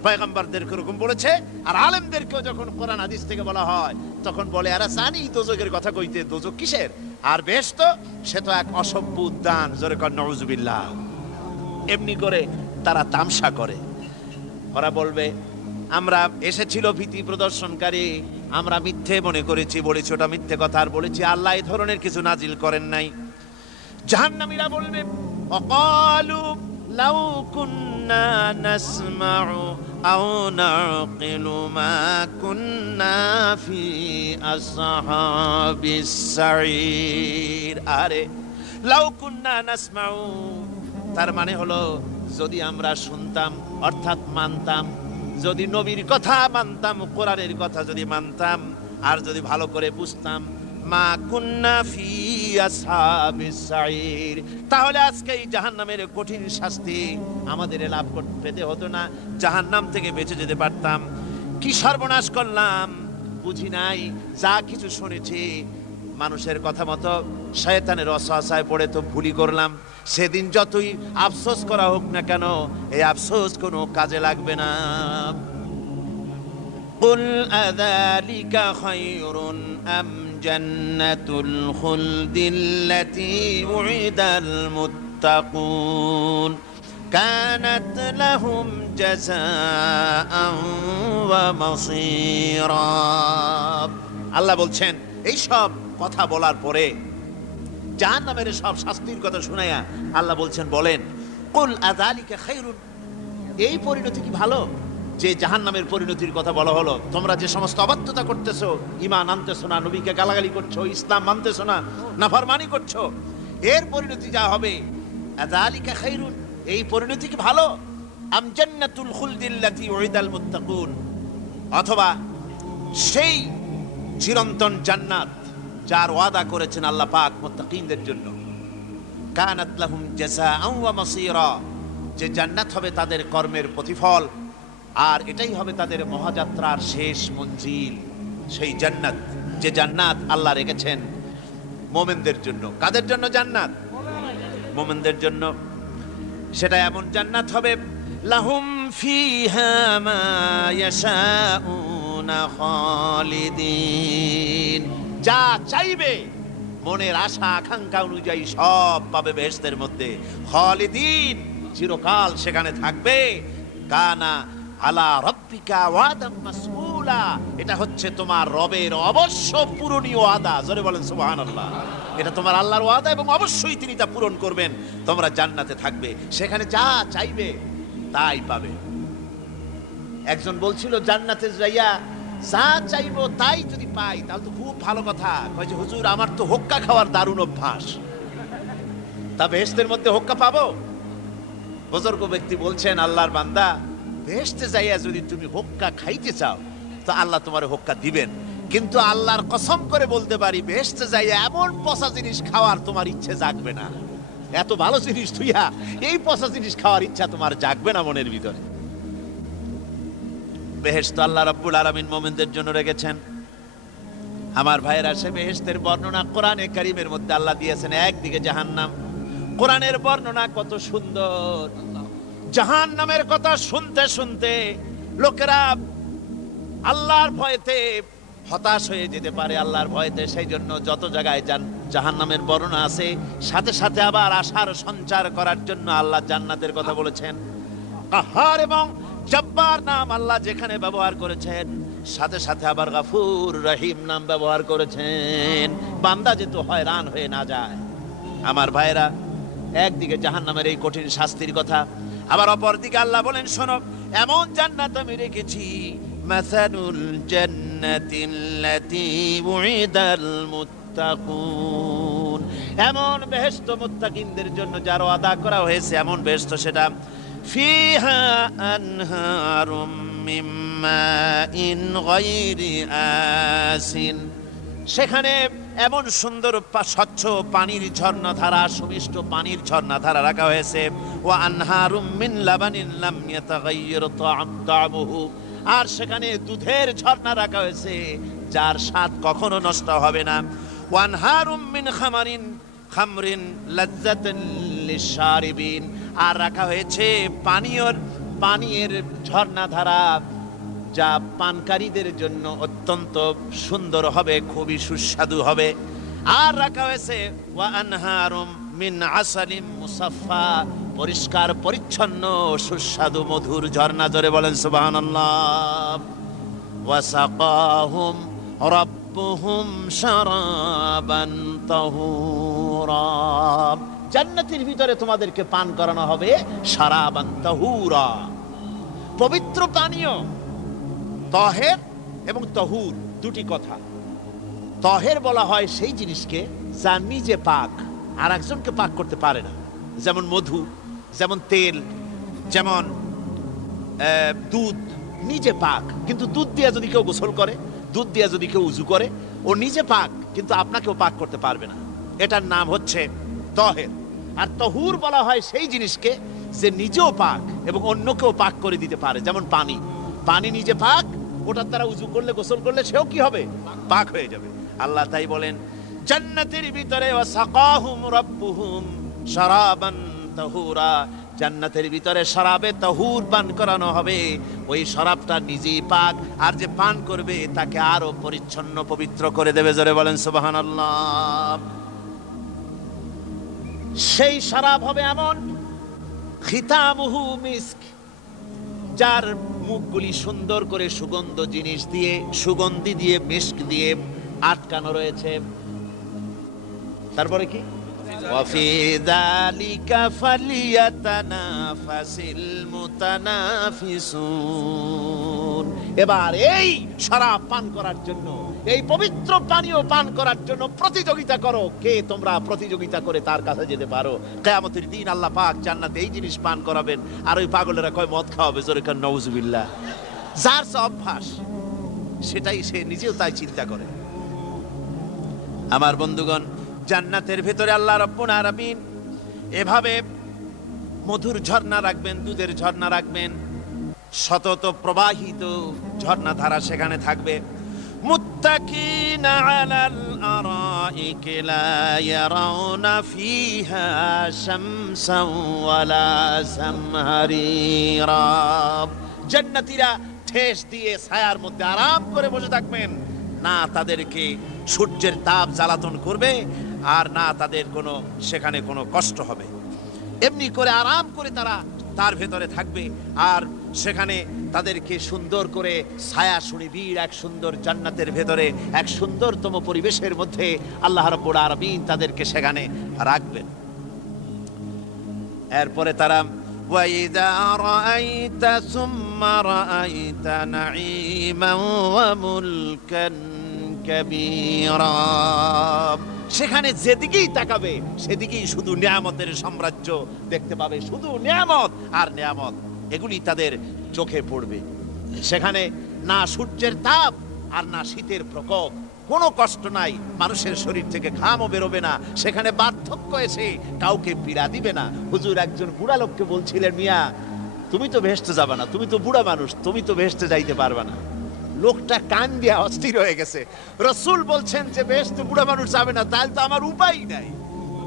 পয়গম্বরদেরকে এরকম বলেছে, আর আলেমদেরকেও যখন কোরআন হাদিস থেকে বলা হয় তখন বলে এরা জানি দোজখের কথা কইতে, দোজখ কিসের আর বেহেশত, সে তো এক অসভ্য উদ্যান। জোরে কর নাউজুবিল্লাহ। এমনি করে তারা তামসা করে। ওরা বলবে আমরা এসেছিল ভীতি প্রদর্শনকারী, আমরা মিথ্যে মনে করেছি, বলেছি ওটা মিথ্যে কথা, আর বলেছি আল্লাহ এই ধরনের কিছু নাজিল করেন নাই। জাহান্নামীরা বলবে ওয়াকালু লাউ কুন্না নাসমাউ আও নাকিলু মা কুন্না ফি আসহাবিস সাঈর। আরে লাউ কুন্না নাসমাউ, তার মানে হলো যদি আমরা শুনতাম অর্থাৎ মানতাম, যদি নবীর কথা মানতাম, কোরআনের কথা যদি মানতাম, আর যদি ভালো করে বুঝতাম, মা কুন্না ফি আসহাবিস সাঈর, তাহলে আজকে এই জাহান্নামের কঠিন শাস্তি আমাদের লাভ পেতে হতো না, জাহান্নাম থেকে বেঁচে যেতে পারতাম। কি সর্বনাশ করলাম বুঝি নাই, যা কিছু শুনেছি মানুষের কথা মতো শয়তানের ওয়াসওয়াসায় পড়ে তো ভুলই করলাম। সেদিন যতই আফসোস করা হোক না কেন, এই আফসোস কোনো কাজে লাগবে না। কুল আযালিকা খায়রুন আম জান্নাতুল খুলদিল্লাতী উইদাল মুত্তাকুন কানাত লাহুম জাযাআন ওয়া মাসীরা। আল্লাহ বলছেন এই সব কথা বলার পরে জাহান্নামের সব শাস্তির কথা শুনাইয়া আল্লাহ বলছেন বলেন কুল আযালিকা খায়রুন, এই পরিণতি কি ভালো যে জাহান্নামের পরিণতির কথা বলা হলো? তোমরা যে সমস্ত অবাধ্যতা করতেছো, ঈমান আনতেছো না, নবীকে গালাগালি করছো, ইসলাম মানতেছো না, নাফরমানি করছো, এর পরিণতি যা হবে আযালিকা খায়রুন, এই পরিণতি কি ভালো? আম জান্নাতুল খুলদিল্লাতী উইদাল মুত্তাকুন, অথবা সেই চিরন্তন জান্নাত যার ওয়াদা করেছেন আল্লাহ পাক মুত্তাকিনদের জন্য। কানাত লাহুম জাযাআন ওয়া মাসীরা, যে জান্নাত হবে তাদের কর্মের প্রতিফল, আর এটাই হবে তাদের মহাযাত্রার শেষ মঞ্জিল। সেই জান্নাত, যে জান্নাত আল্লাহ রেখেছেন মুমিনদের জন্য। কাদের জন্য জান্নাত? মুমিনদের জন্য। সেটা এমন জান্নাত হবে লাহুম ফিহা মা ইয়াশাউনা খালিদিন, যা চাইবে মনের আশা আকাঙ্ক্ষা অনুযায়ী সব পাবে বেহেশতের মধ্যে। খালিদিন, চিরকাল সেখানে থাকবে। কানা আলা রাব্বিকা ওয়াদাম মাসউলা, এটা হচ্ছে তোমার রবের অবশ্য পূরণীয় ওয়াদা। জোরে বলেন সুবহানাল্লাহ। এটা তোমার আল্লাহর ওয়াদা এবং অবশ্যই তিনি তা পূরণ করবেন। তোমরা জান্নাতে থাকবে, সেখানে যা চাইবে তাই পাবে। একজন বলছিল জান্নাতে যাইয়া যা চাইবো তাই যদি পাই তাহলে তো খুব ভালো কথা। কয় যে হুজুর আমার তো হোক্কা খাওয়ার দারুণ অভ্যাস, তা বেহেশতের মধ্যে হোক্কা পাবো? বুজুর্গ ব্যক্তি বলছেন আল্লাহর বান্দা, বেহেশতে যাইয়া যদি তুমি হোক্কা খাইতে চাও তো আল্লাহ তোমার হোক্কা দিবেন, কিন্তু আল্লাহর কসম করে বলতে পারি বেহেশতে যাইয়া এমন পচা জিনিস খাওয়ার তোমার ইচ্ছে জাগবে না। এত ভালো জিনিস তুইয়া এই পচা জিনিস খাওয়ার ইচ্ছা তোমার জাগবে না মনের ভিতরে। বেহেশত আল্লাহ রাব্বুল আলামিন মুমিনদের জন্য রেখেছেন। আমার ভাইয়েরা, সে বেহেশতের বর্ণনা কোরআনে কারীমের মধ্যে আল্লাহ দিয়েছেন। একদিকে জাহান্নাম, কোরআনের বর্ণনা কত সুন্দর। জাহান্নামের কথা শুনতে শুনতে লোকেরা আল্লাহর ভয়তে হতাশ হয়ে যেতে পারে, আল্লাহর ভয়তে। সেই জন্য যত জায়গায় জাহান্নামের বর্ণনা আছে সাথে সাথে আবার আশার সঞ্চার করার জন্য আল্লাহ জান্নাতের কথা বলেছেন। কাহার এবং জব্বার নাম আল্লাহ যেখানে ব্যবহার করেছেন সাথে সাথে আবার গাফুর রহিম নাম ব্যবহার করেছেন, বান্দা যেহেতু হয়রান হয়ে না যায়। আমার ভাইরা, একদিকে জাহান্নামের এই কঠিন শাস্তির কথা, আবার অপর দিকে আল্লাহ বলেন শোনো, এমন জান্নাত আমি রেখেছি, মাসালুল জান্নাতিল্লাতী উইদাল মুত্তাকুন, এমন বেহেশত মুত্তাকিনদের জন্য যার ওয়াদা করা হয়েছে এমন বেহেশত, সেটা ফিহা আনহারুম মিন মাইন গায়রি আসিন, সেখানে এমন সুন্দর স্বচ্ছ পানির ঝর্ণাধারা, সুমিষ্ট পানির ঝর্ণাধারা রাখা হয়েছে। ওয়া আনহারুম মিন লাবানিন লাম ইয়াতাগায়্যার তা'আমুহু, আর সেখানে দুধের ঝর্ণা রাখা হয়েছে যার স্বাদ কখনো নষ্ট হবে না। ওয়া আনহারুম মিন খামরিন লাজ্জাতান লিশারিবিন, আর রাখা হয়েছে পানীয়ের ঝর্ণাধারা যা পানকারীদের জন্য অত্যন্ত সুন্দর হবে, খুবই সুস্বাদু হবে। আর রাখা হয়েছে ওয়া আনহারুম মিন আসালিম মুসাফফা, পরিষ্কার পরিচ্ছন্ন সুস্বাদু মধুর ঝর্ণা। জোরে বলেন সুবহানাল্লাহ। ওয়া সাকাহুম রাব্বুহুম শারাবান তাহুরা, জান্নাতের ভিতরে তোমাদেরকে পান করানো হবে শারাবান তাহুরা, পবিত্র পানীয়। তহের এবং তহুর দুটি কথা। তহের বলা হয় সেই জিনিসকে যা নিজে পাক, আর একজনকে পাক করতে পারে না, যেমন মধু, যেমন তেল, যেমন দুধ নিজে পাক, কিন্তু দুধ দিয়ে যদি কেউ গোসল করে, দুধ দিয়ে যদি কেউ উজু করে, ও নিজে পাক, কিন্তু আপনাকেও পাক করতে পারবে না। এটার নাম হচ্ছে তহের। আর তহুর বলা হয় সেই জিনিসকে যে নিজেও পাক এবং অন্যকেও পাক করে দিতে পারে, যেমন পানি। পানি নিজে পাক, ওটার দ্বারা উজু করলে, গোসল করলে সেও কি হবে? পাক হয়ে যাবে। আল্লাহ তাই বলেন জান্নাতের ভিতরে ওয়া সাকাহুম রাব্বুহুম শারাবান তাহুরা, জান্নাতের ভিতরে শরাবে তাহুর পান করানো হবে। ওই শরাবটা নিজেই পাক, আর যে পান করবে তাকে আরো পরিচ্ছন্ন পবিত্র করে দেবে। জোরে বলেন সুবহানাল্লাহ। সেই শরাব হবে এমন, খিতামুহু মিস্ক, যার মুখগুলি সুন্দর করে সুগন্ধ জিনিস দিয়ে, সুগন্ধি দিয়ে, মিস্ক দিয়ে আটকানো রয়েছে। তারপরে কি? ওয়াফি যালিকা ফালিয়াতানাফাসিল মুতানাফিসুন। এবার এই শরাব পান করার জন্য, এই পবিত্র পানীয় পান করার জন্য প্রতিযোগিতা করো। কে তোমরা প্রতিযোগিতা করে তার কাছে যেতে পারো? কিয়ামতের দিন আল্লাহ পাক জান্নাতে এই জিনিস পান করাবেন, আর ওই পাগলেরা কয় মদ খাওয়াবে। জোরে কান নাউজুবিল্লাহ। যার যে অভ্যাস সেটাই সে নিজেও তাই চিন্তা করে। আমার বন্ধুগণ, জান্নাতের ভেতরে আল্লাহ রাব্বুল আলামিন এভাবে মধুর ঝর্ণা রাখবেন, দুধের ঝর্ণা রাখবেন, সতত প্রবাহিত ঝর্ণাধারা সেখানে থাকবে। মুত্তাকিনা আলাল আরাইকি লা ইয়ারাউনা ফিহা শামসান ওয়ালা জামহারিরা, জান্নাতীরা ঠেস দিয়ে ছায়ার মধ্যে আরাম করে বসে থাকবেন, না তাদেরকে সূর্যের তাপ জ্বালাতন করবে, আর না তাদের কোনো সেখানে কোনো কষ্ট হবে। এমনি করে আরাম করে তারা তার ভেতরে থাকবে, আর সেখানে তাদেরকে সুন্দর করে ছায়া সুনিবিড় এক সুন্দর জান্নাতের ভেতরে এক সুন্দরতম পরিবেশের মধ্যে আল্লাহ রাব্বুল আলামিন তাদেরকে সেখানে রাখবেন। এরপরে তারা وَإِذَا رَأَيْتَ ثُمَّ رَأَيْتَ نَعِيمًا وَمُلْكًا كَبِيرًا, সেখানে যেদিকেই তাকাবে সেদিকেই শুধু নিয়ামতের সাম্রাজ্য দেখতে পাবে, শুধু নিয়ামত আর নিয়ামত, এগুলি তাদের চোখে পড়বে। সেখানে না সূর্যের তাপ আর না শীতের প্রকোপ, কোনো কষ্ট নাই, মানুষের শরীর থেকে ঘামও বেরোবে না, সেখানে বার্ধক্য এসে কাউকে পীড়া দিবে না। হুজুর একজন বুড়া লোককে বলছিলেন, মিয়া তুমি তো ভেস্তে যাবে না, তুমি তো বুড়া মানুষ, তুমি তো ভেস্তে যাইতে পারবে না। লোকটা কান দিয়া অস্থির হয়ে গেছে। রাসূল বলছেন যে ভেস্তে বুড়া মানুষ যাবে না, তাহলে তো আমার উপায় নাই।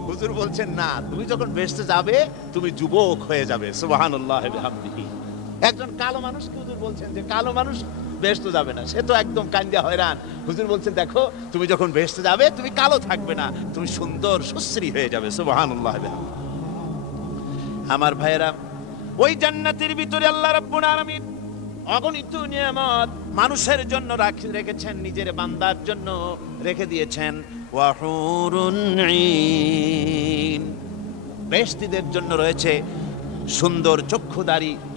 হুজুর বলছেন না, তুমি যখন ভেস্তে যাবে তুমি যুবক হয়ে যাবে। সুবহানাল্লাহি ওয়া বিহামদিহি। একজন কালো মানুষকে হুজুর বলছেন যে কালো মানুষ বেহেশতে যাবে না, সে তো একদম কান্দিয়া হয়রান। হুজুর বলছেন দেখো, তুমি যখন বেহেশতে যাবে তুমি কালো থাকবে না, তুমি সুন্দর সুশ্রী হয়ে যাবে। সুবহানাল্লাহ। আমার ভাইয়েরা, ওই জান্নাতের ভিতরে আল্লাহ রাব্বুল আলামিন অগণিত নিয়ামত মানুষের জন্য রেখেছেন, নিজের বান্দার জন্য রেখে দিয়েছেন। ওয়া হুরুন ঈন। বেহেশতীদের জন্য রয়েছে সুন্দর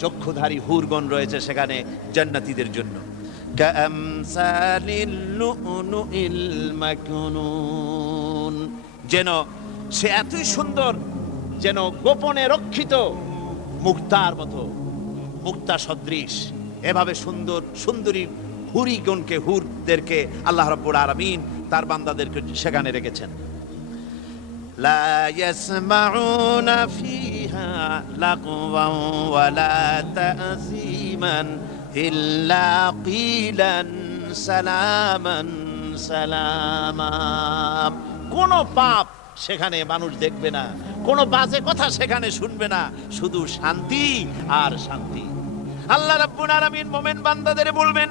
চক্ষুধারী হুরগণ রয়েছে সেখানে জান্নাতীদের জন্য। কামসালিল লুলুইল মাকনুন, যেন সে এতই সুন্দর, যেন গোপনে রক্ষিত মুক্তার মতো, মুক্তা সদৃশ। এভাবে সুন্দরী হুরদেরকে আল্লাহ রাব্বুল আলামিন তার বান্দাদেরকে সেখানে রেখেছেন। লা ইয়াসমাউনা ফিহা লাগওয়ান ওয়ালা তা'সীমান ইল্লা কিলান সালামান সালামা। কোন পাপ সেখানে মানুষ দেখবে না, কোন বাজে কথা সেখানে শুনবে না, শুধু শান্তি আর শান্তি। আল্লাহ রাব্বুল আলামিন মুমিন বান্দাদের বলবেন,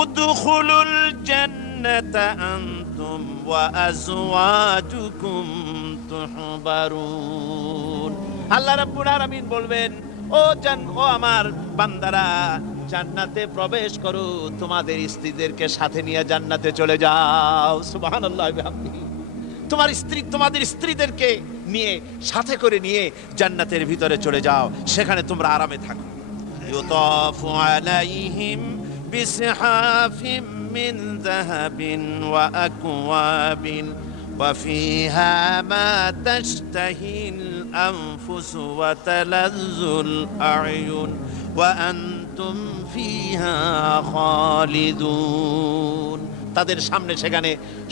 উদখুলুল জান্নাতা আনতুম ওয়া আজওয়াজুকুম তুহবারুন। আল্লাহ রাব্বুল আলামিন বলবেন, ও আমার বান্দারা, জান্নাতে প্রবেশ করো, তোমাদের স্ত্রীদেরকে সাথে নিয়ে জান্নাতে চলে যাও। সুবহানাল্লাহ বিহামদিহি। তোমাদের স্ত্রীদেরকে নিয়ে, সাথে করে নিয়ে জান্নাতের ভিতরে চলে যাও, সেখানে তোমরা আরামে থাকো। ইউতাফু আলাইহিম বিসহাফিম মিন যাহাবিন ওয়া আকওয়াবিন ওয়া ফিহা মা তাশতাহিল আনফুসু ওয়া তালাজ্জুল আ'য়ুন ওয়া আনতুম ফিহা খালিদুন। তাদের সামনে সেখানে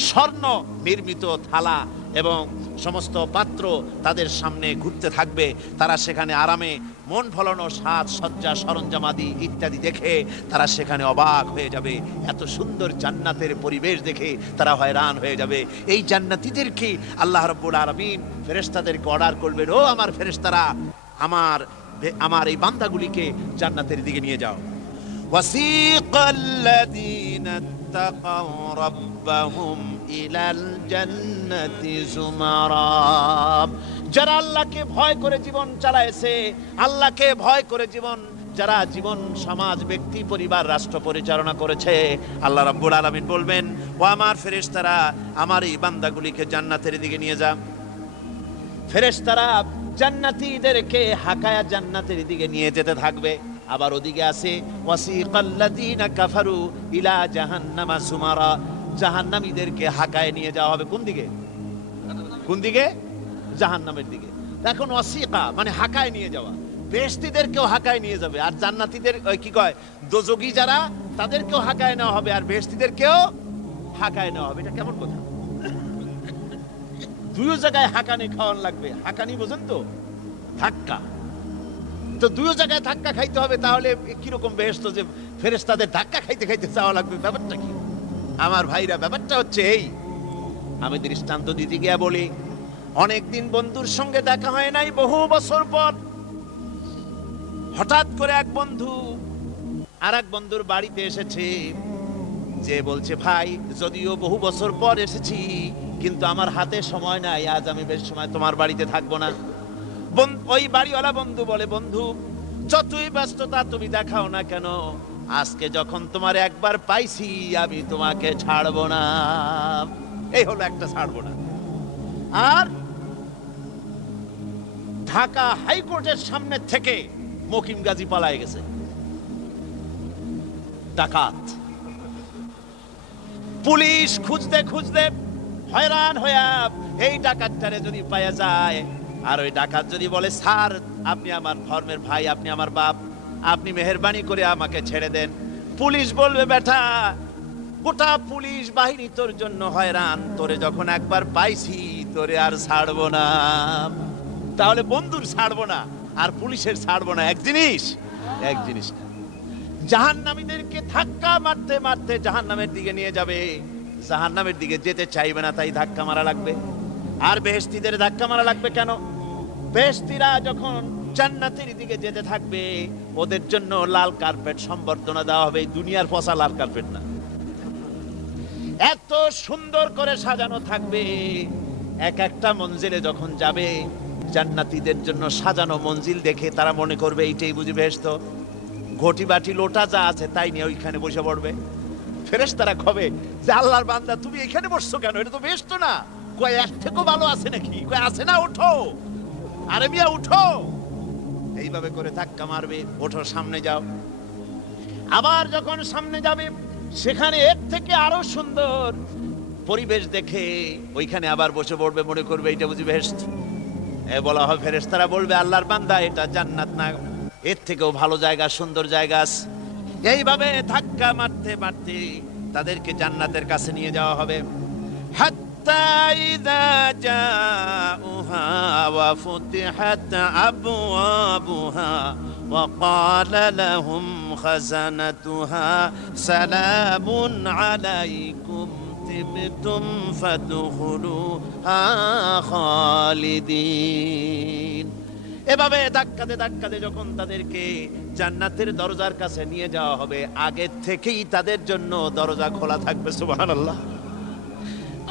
স্বর্ণ নির্মিত থালা এবং সমস্ত পাত্র তাদের সামনে ঘুরতে থাকবে। তারা সেখানে আরামে মন ভোলানো সাজ সজ্জা সরঞ্জামাদি ইত্যাদি দেখে তারা সেখানে অবাক হয়ে যাবে। এত সুন্দর জান্নাতের পরিবেশ দেখে তারা হয়রান হয়ে যাবে। এই জান্নাতীদেরকে আল্লাহ রাব্বুল আলামিন ফেরেশতাদেরকে অর্ডার করবেন, ও আমার ফেরেশতারা, আমার এই বান্দাগুলিকে জান্নাতের দিকে নিয়ে যাও। ওয়াসিকাল্লাযীনা তাকাউ রাব্বাহুম ইলাল জান্নাতি যুমারা। যারা আল্লাহকে ভয় করে জীবন চালায়েছে, আল্লাহকে ভয় করে যারা জীবন সমাজ ব্যক্তি পরিবার রাষ্ট্র পরিচালনা করেছে, আল্লাহ রাব্বুল আলামিন বলবেন, ও আমার ফেরেশতারা, আমার এই বান্দাগুলিকে জান্নাতের দিকে নিয়ে যা। ফেরেশতারা জান্নাতীদেরকে হাকায়া জান্নাতের দিকে নিয়ে যেতে থাকবে। আবার ওদিকে আছে ওয়াসিকাল্লাযীনা কাফারু ইলা জাহান্নামা সুমারা। জাহান্নামীদেরকে হাকায় নিয়ে যাওয়া হবে কোন দিকে? জাহান্নামের দিকে। এখন ওয়াসিকা মানে হাকায় নিয়ে যাওয়া। বেহেশতীদেরকেও হাকায় নিয়ে যাবে, আর জান্নাতীদের কি কয় দোজখী যারা, তাদেরকেও হাকায় নেওয়া হবে, আর বেহেশতীদেরকেও হাকায় নেওয়া হবে। এটা কেমন কথা? দুই জায়গায় হাকানি খাওয়ান লাগবে। হাকানি বোঝেন তো? ধাক্কা। তো দুই জায়গায় ধাক্কা খাইতে হবে, তাহলে কিরকম বেহেশত যে ফেরেশতাদের ধাক্কা খাইতে খাইতে যাওয়া লাগবে? ব্যাপারটা কি আমার ভাইরা? ব্যাপারটা হচ্ছে এই, আমি দৃষ্টান্ত দিতে গিয়া বলি, অনেকদিন বন্ধুর সঙ্গে দেখা হয় নাই, বহু বছর পর হঠাৎ করে এক বন্ধু আর এক বন্ধুর বাড়িতে এসেছে, যে বলছে, ভাই যদিও বহু বছর পর এসেছি, কিন্তু আমার হাতে সময় নাই, আজ আমি বেশ সময় তোমার বাড়িতে থাকবো না। ওই বাড়িওয়ালা বন্ধু বলে, বন্ধু যতই ব্যস্ততা তুমি দেখাও না কেন, আজকে যখন তোমার একবার পাইছি, আমি তোমাকে ছাড়বো না। এই হলো একটা ছাড়বো না। আর ঢাকা হাইকোর্টের সামনে থেকে মকিম গাজী পালায় গেছে, ডাকাত। পুলিশ খুঁজতে খুঁজতে হয়রান হইয়া এই ডাকাতটারে যদি পাওয়া যায়, আর ওই ডাকাত যদি বলে, স্যার আপনি আমার ধর্মের ভাই, আপনি আমার বাপ, আপনি মেহেরবানি করে আমাকে ছেড়ে দেন, পুলিশ বলবে, বেটা গোটা পুলিশ বাহিনী তোর জন্য হয়রান, তোরে যখন একবার পাইছি তোরে আর ছাড়বো না। তাহলে বন্ধুর ছাড়বো না আর পুলিশের ছাড়বো না এক জিনিস না। জাহান্নামীদেরকে ধাক্কা মারতে মারতে জাহান্নামের দিকে নিয়ে যাবে, জাহান্নামের দিকে যেতে চাইবে না, তাই ধাক্কা মারা লাগবে। আর বেহেশতীদের ধাক্কা মারা লাগবে কেন? বেহেশতীরা যখন জান্নাতের দিকে যেতে থাকবে, ওদের জন্য লাল কার্পেট সম্বর্ধনা দেওয়া হবে। দুনিয়ার পচা লাল কার্পেট না, এত সুন্দর করে সাজানো থাকবে। এক একটা মঞ্জিলে যখন যাবে, জান্নাতীদের জন্য সাজানো মঞ্জিল দেখে তারা মনে করবে এইটাই বুঝি বেহেশত। ঘটি বাটি লোটা যা আছে তাই নিয়ে ওইখানে বসে পড়বে। ফেরেশতারা কবে যে আল্লাহর বান্দা তুমি এখানে বসছো কেন, এটা তো বেহেশত না। কয় এর থেকেও ভালো আছে নাকি? কয় আছে না, ওঠো আরে মিয়া উঠো। এইভাবে করে ধাক্কা মারবে, ওঠো সামনে যাও। আবার যখন সামনে যাবে সেখানে এর থেকে আরো সুন্দর পরিবেশ দেখে ওইখানে আবার বসে পড়বে, মনে করবে এটা বুঝি বেহেশত। বলা হয় ফেরেশতারা বলবে আল্লাহর বান্দা এটা জান্নাত না, এর থেকেও ভালো জায়গা, সুন্দর জায়গা আছে। এইভাবে ধাক্কা মারতে মারতে তাদেরকে জান্নাতের কাছে নিয়ে যাওয়া হবে। হাত্তা ইযা জাউহা ওয়া ফুতিহাত আবওয়াবুহা ওয়া ক্বালা লাহুম খাযানাতুহা সালামুন আলাইকুম তিবতুম ফাদখুলুহা খালিদিন। এভাবে ধাক্কাতে ধাক্কাতে যখন তাদেরকে জান্নাতের দরজার কাছে নিয়ে যাওয়া হবে, আগে থেকেই তাদের জন্য দরজা খোলা থাকবে। সুবহানাল্লাহ,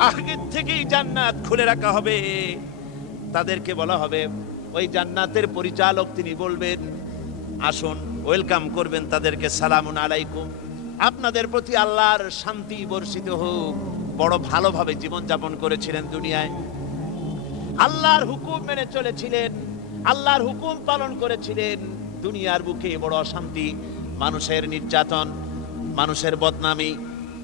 আগে থেকেই জান্নাত খুলে রাখা হবে। তাদেরকে বলা হবে, ওই জান্নাতের পরিচালক তিনি বলবেন আসুন, ওয়েলকাম করবেন তাদেরকে, সালামুন আলাইকুম, আপনাদের প্রতি আল্লাহর শান্তি বর্ষিত হোক। বড় ভালোভাবে জীবন যাপন করেছিলেন দুনিয়ায়, আল্লাহর হুকুম মেনে চলেছিলেন, আল্লাহর হুকুম পালন করেছিলেন। দুনিয়ার বুকে বড় অশান্তি, মানুষের নির্যাতন, মানুষের বদনামি,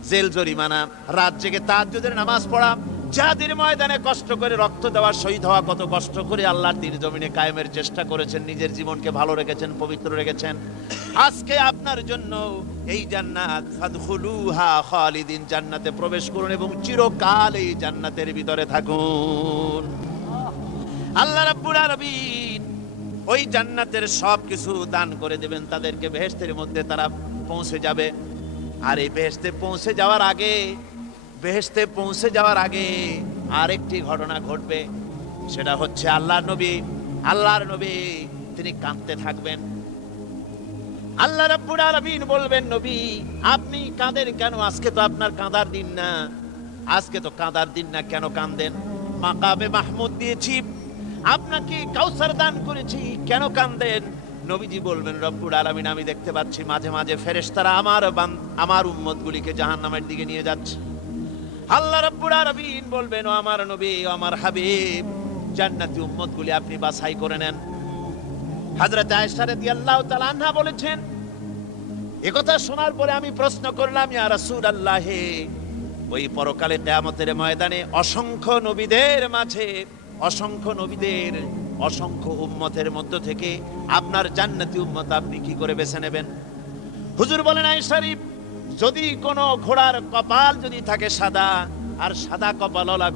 জেল জরিমানা, রাত জেগে তাহাজ্জুদের নামাজ পড়া, জিহাদের ময়দানে কষ্ট করে রক্ত দেওয়া, শহীদ হওয়া, কত কষ্ট করে আল্লাহর দ্বীন জমিনে কায়েমের চেষ্টা করেছেন, নিজের জীবনকে ভালো রেখেছেন, পবিত্র রেখেছেন। আজকে আপনার জন্য এই জান্নাত, ফাদখুলুহা খালিদিন, জান্নাতে প্রবেশ করুন এবং চিরকাল এই জান্নাতের ভিতরে থাকুন। আল্লাহ রাব্বুল আলামিন ওই জান্নাতের সবকিছু দান করে দেবেন তাদেরকে, বেহেশতের মধ্যে তারা পৌঁছে যাবে। আর এই বেহেশতে পৌঁছে যাওয়ার আগে আরেকটি ঘটনা ঘটবে, সেটা হচ্ছে আল্লাহর নবী তিনি কাঁদতে থাকবেন। আল্লাহ রাব্বুল আলামিন বলবেন, নবী আপনি কাঁদেন কেন? আজকে তো আপনার কাঁদার দিন না, কেন কাঁদেন? মাকামে মাহমুদ দিয়েছি, আপনাকে কাউসার দান করেছি, কেন কাঁদেন? নবীজি বলবেন, রব্বুল আলামিন আমি দেখতে পাচ্ছি মাঝে মাঝে ফেরেশতারা আমার উম্মতগুলিকে জাহান্নামের দিকে নিয়ে যাচ্ছে। আল্লাহ রাব্বুল আলামিন বলবেন, ও আমার নবী, ও আমার হাবিব, জান্নাতি উম্মতগুলি আপনি বাছাই করে নেন। হযরত আয়েশা রাদিয়াল্লাহু তাআলা আনহা বলেছেন, একথা শোনার পরে আমি প্রশ্ন করলাম, ইয়া রাসূলুল্লাহ, ওই পরকালে কিয়ামতের ময়দানে অসংখ্য নবীদের মাঝে, অসংখ্য উম্মতের মধ্য থেকে আপনার জান্নাতি উম্মত আপনি কি করে বেছে নেবেন? হুজুর বলেন, আয়েশা, যদি কোনো ঘোড়ার কপাল যদি থাকে সাদা, আর সাদা কপালওয়ালা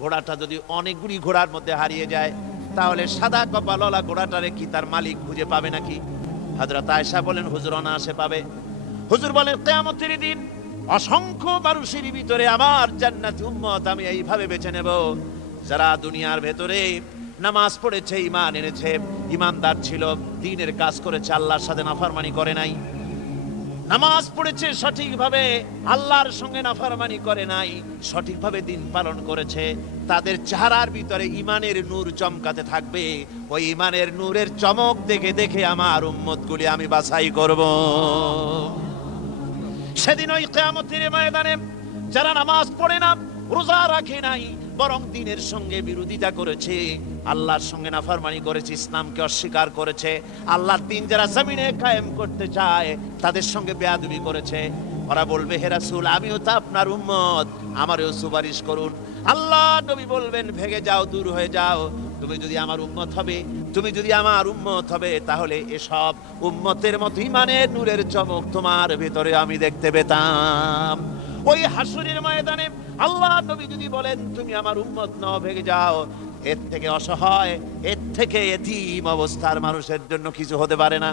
ঘোড়াটা যদি অনেকগুলি ঘোড়ার মধ্যে হারিয়ে যায়, তাহলে সাদা কপালওয়ালা ঘোড়াটারে কি তার মালিক খুঁজে পাবে নাকি? হযরত আয়েশা বলেন, হুজুর অনায়াসে পাবে। হুজুর বলেন, কিয়ামতের দিন অসংখ্য মানুষের ভিতরে আমার জান্নাতি উম্মত আমি এইভাবে বেছে নেব, যারা দুনিয়ার ভেতরে নামাজ পড়েছে, ঈমান এনেছে, ঈমানদার ছিল, দ্বীনের কাজ করেছে, আল্লাহর সাথে নাফরমানি করে নাই, নামাজ পড়েছে সঠিকভাবে, আল্লাহর সঙ্গে নাফরমানি করে নাই, সঠিকভাবে দ্বীন পালন করেছে, তাদের চেহারার ভিতরে ঈমানের নূর চমকাতে থাকবে। ওই ঈমানের নূরের চমক দেখে দেখে আমার উম্মতগুলি আমি বাছাই করব। সেদিন ওই কিয়ামতের ময়দানে যারা নামাজ পড়ে না, রোজা রাখে নাই, বরং দ্বীনের সঙ্গে বিরোধিতা করেছে, আল্লাহর সঙ্গে নাফরমানি করেছে, ইসলামকে অস্বীকার করেছে, আল্লাহর দ্বীন যারা জমিনে কায়েম করতে চায় তাদের সঙ্গে বেয়াদবি করেছে, ওরা বলবে, হে রাসূল আমিও তো আপনার উম্মত, আমারও সুপারিশ করুন। আল্লাহ নবী বলবেন, ভেগে যাও, দূর হয়ে যাও, তুমি যদি আমার উম্মত হবে তাহলে এসব উম্মতের মতো ঈমানের নূরের চমক তোমার ভিতরে আমি দেখতে পেতাম। ওই হাসরের ময়দানে আল্লাহ নবী যদি বলেন, তুমি আমার উম্মত নও, ভেগে যাও, এর থেকে অসহায়, এর থেকে এতিম অবস্থার মানুষের জন্য কিছু হতে পারে না।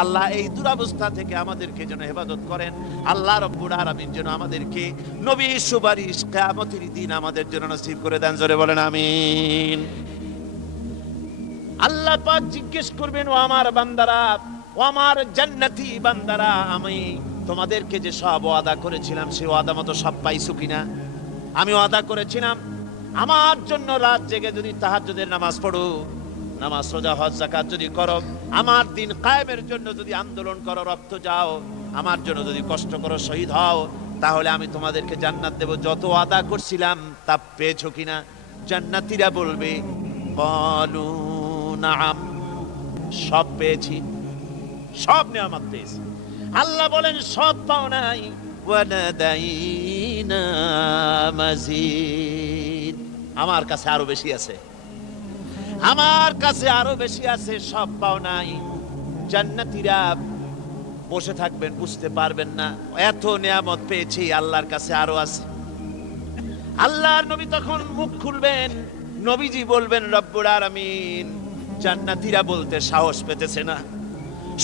আল্লাহ এই দুরবস্থা থেকে আমাদেরকে যেন হেফাজত করেন। আল্লাহ রাব্বুল আলামিন যেন আমাদেরকে নবীর সুপারিশ কিয়ামতের দিন আমাদের জন্য নসিব করে দেন। জোরে বলেন আমিন। আল্লাহ পাক জিজ্ঞেস করবেন, ও আমার বান্দারা, ও আমার জান্নাতি বান্দারা, আমি তোমাদেরকে যে সব ওয়াদা করেছিলাম সেই ওয়াদা মতো সব পাইছো কিনা? আমি ওয়াদা করেছিলাম আমার জন্য রাত জেগে যদি তাহাজ্জুদের নামাজ পড়ো, নামাজ, রোজা, হজ, যাকাত যদি করো, আমার দিন কায়েমের জন্য যদি আন্দোলন করো, রক্ত যাও, আমার জন্য যদি কষ্ট করো, শহীদ হও, তাহলে আমি তোমাদেরকে জান্নাত দেব। যত ওয়াদা করছিলাম তা পেয়েছো কিনা? জান্নাতীরা বলবে ক্বালু নাআম, সব পেয়েছি, সব নিয়ামত পেয়েছি। আল্লাহ বলেন সব পাও নাই, ওয়ালাদাইনা মাজিদ, আমার কাছে আরো বেশি আছে, আমার কাছে আরো বেশি আছে, সব পাও নাই। জান্নাতীরা বসে থাকবেন, বুঝতে পারবেন না এত নিয়ামত পেয়েছি, আল্লাহর কাছে আরো আছে। আল্লাহর নবী তখন মুখ খুলবেন, নবীজি বলবেন রব্বুল আলামিন, জান্নাতীরা বলতে সাহস পেতেছে না,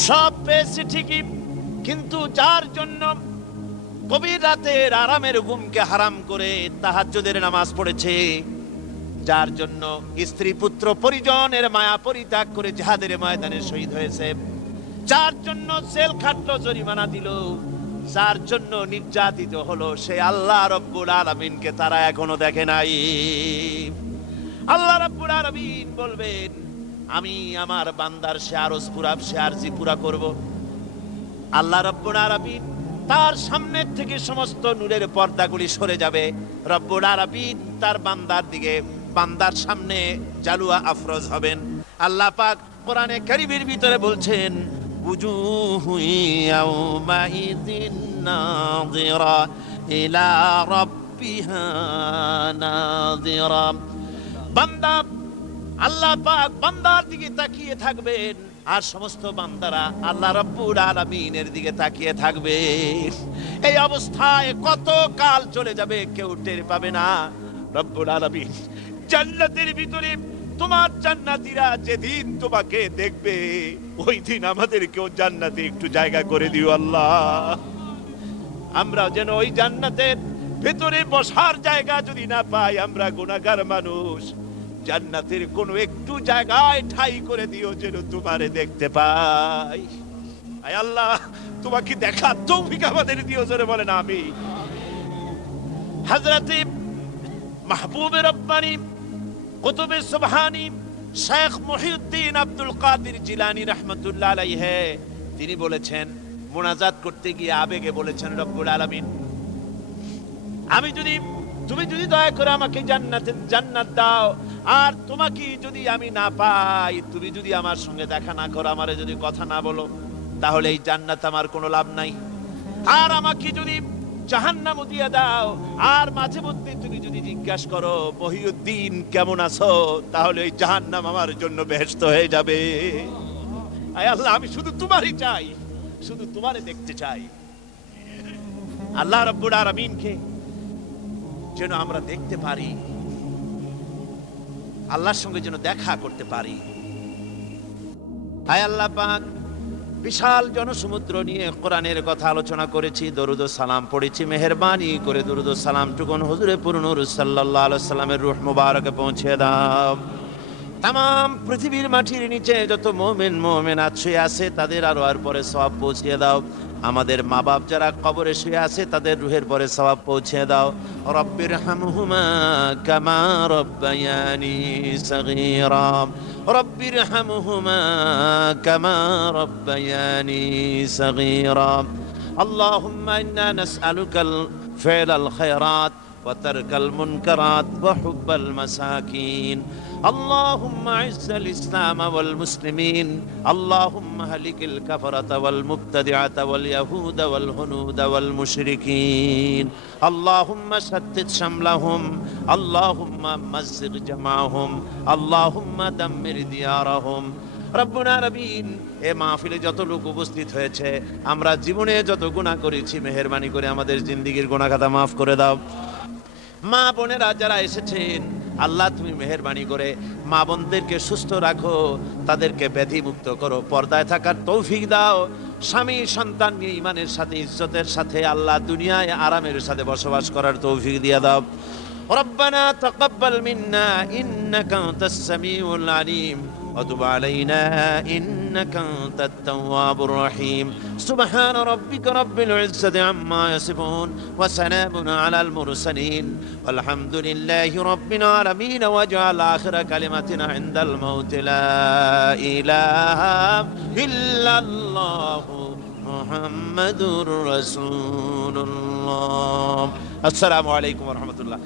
সব পেয়েছে ঠিকই, কিন্তু যার জন্য গভীর রাতের আরামের ঘুমকে হারাম করে তাহাজ্জুদের নামাজ পড়েছে, যার জন্য স্ত্রী পুত্র পরিজনের মায়া পরিত্যাগ করে জিহাদের ময়দানে শহীদ হয়েছে, যার জন্য জেল খাটলো, জরিমানা দিল, যার জন্য নির্যাতিত হলো, সে আল্লাহ রব্বুল আলামিনকে তারা এখনো দেখে নাই। আল্লাহ রব্বুল আলামিন বলবেন, আমি আমার বান্দার সে আরজ পুরা, সে আরজি পুরা করব। আল্লাহ রব্বুল আলামিন তার সামনের থেকে সমস্ত নূরের পর্দাগুলি সরে যাবে। রব্বুল আলামিন তার বান্দার দিকে, বান্দার সামনে জালুয়া আফরোজ হবেন। আল্লাহ পাক কোরআনে কারীমের ভিতরে বলছেন, উজুহু ইয়াউমাইযিন নাযিরা ইলা রাব্বিহা নাযিরা। বান্দা, আল্লাহ পাক বান্দার দিকে তাকিয়ে থাকবেন, আর সমস্ত বান্দারা আল্লাহ রাব্বুল আলামিনের দিকে তাকিয়ে থাকবে। এই অবস্থায় কত কাল চলে যাবে কেউ টের পাবে না। রব্বুল আলামিন জান্নাতের ভিতরে, তোমার জান্নাতীরা যেদিন তোমাকে দেখবে, ওই দিন আমাদেরকেও জান্নাতে একটু জায়গা করে দিও আল্লাহ। আমরা যেন ওই জান্নাতের ভেতরে বসার জায়গা যদি না পাই, আমরা গুনাহগার মানুষ, জান্নাতের কোনো একটু জায়গায় ঠাই করে দিও যেন তোমারে দেখতে পাই। আয় আল্লাহ, তোমাকে দেখার তৌফিক আমাদের দিও, জোরে বলেন আমিন। হযরত মাহবুবে রব্বানী কুতুবে সুবহানী শেখ মুহিউদ্দিন আব্দুল কাদের জিলানী রাহমাতুল্লাহ আলাইহি, তিনি বলেছেন, মুনাজাত করতে গিয়ে আবেগে বলেছেন, রব্বুল আলামিন, তুমি যদি দয়া করে আমাকে জান্নাত দাও, আর তোমাকে যদি আমি না পাই, তুমি যদি আমার সঙ্গে দেখা না করো, আমারে যদি কথা না বলো, তাহলে এই জান্নাত আমার কোনো লাভ নাই। আর আমাকে যদি জাহান্নাম দিয়ে দাও, আর মাঝে মধ্যে তুমি যদি জিজ্ঞাসা করো মহিউদ্দিন কেমন আছো, তাহলে এই জাহান্নাম আমার জন্য বেহেশত হয়ে যাবে। আয় আল্লাহ, আমি শুধু তোমারই চাই, শুধু তোমারে দেখতে চাই। আল্লাহ রাব্বুল আলামিনকে যেন আমরা দেখতে পারি, আল্লাহর সঙ্গে যেন দেখা করতে পারি। আয় আল্লাহ পাক, বিশাল জনসমুদ্র নিয়ে কোরআনের কথা আলোচনা করেছি, দরুদ ও সালাম পড়েছি, মেহেরবানি করে দরুদ ও সালাম টুকুন হুজুরে পুরনুর সাল্লাল্লাহু আলাইহি সাল্লামের রূহ মুবারকে পৌঁছে দাও। তাম পৃথিবীর মাটির নিচে যত মুমিন মুমিনাত শুয়ে আছে, তাদের আরো আর পরে সওয়াব পৌঁছে দাও। আমাদের মা বাপ যারা কবরে শুয়ে আছে, তাদের রুহের পরে সওয়াব পৌঁছে দাও। রব্বির হামহুমা কামা রব্বায়ানি সগীরা, রব্বির হামহুমা কামা রব্বায়ানি সগীরা। আল্লাহুম্মা ইন্না নাসআলুকাল ফি'লাল খায়রাত ওয়া তারকাল মুনকারাত ওয়া হুব্বাল মাসাকিন। اللهم اعز الإسلام والمسلمين، اللهم اهلك الكفرة والمبتدعة واليهود والهنود والمشركين، اللهم شتت شملهم، اللهم مزق جمعهم، اللهم دمر ديارهم। রব্বুনা রবিন, এ মাহফিলে যত লোক উপস্থিত হয়েছে, আমরা জীবনে যত গুনাহ করেছি, মেহেরবানি করে আমাদের জিন্দেগীর গুনাহ খাতা মাফ করে দাও। মা বোনেরা যারা এসেছেন, আল্লাহ তুমি মেহেরবানি করে মা বোনদেরকে সুস্থ রাখো, তাদেরকে ব্যাধি মুক্ত করো, পর্দায় থাকার তৌফিক দাও। স্বামী সন্তান নিয়ে ইমানের সাথে, ইজ্জতের সাথে, আল্লাহ দুনিয়ায় আরামের সাথে বসবাস করার তৌফিক দিয়ে দাও। রব্বানা তাকাব্বাল মিন্না ইন্নাকা আনতাস সামিউল আলিম وتب علينا إنك أنت التواب الرحيم. سبحان ربك رب العزة عما يصفون وسلام على المرسلين والحمد لله رب العالمين. واجعل آخر كلمتنا عند الموت لا إله إلا الله মুহাম্মাদুর রাসূলুল্লাহ। আসসালামু আলাইকুম ওয়া রাহমাতুল্লাহ।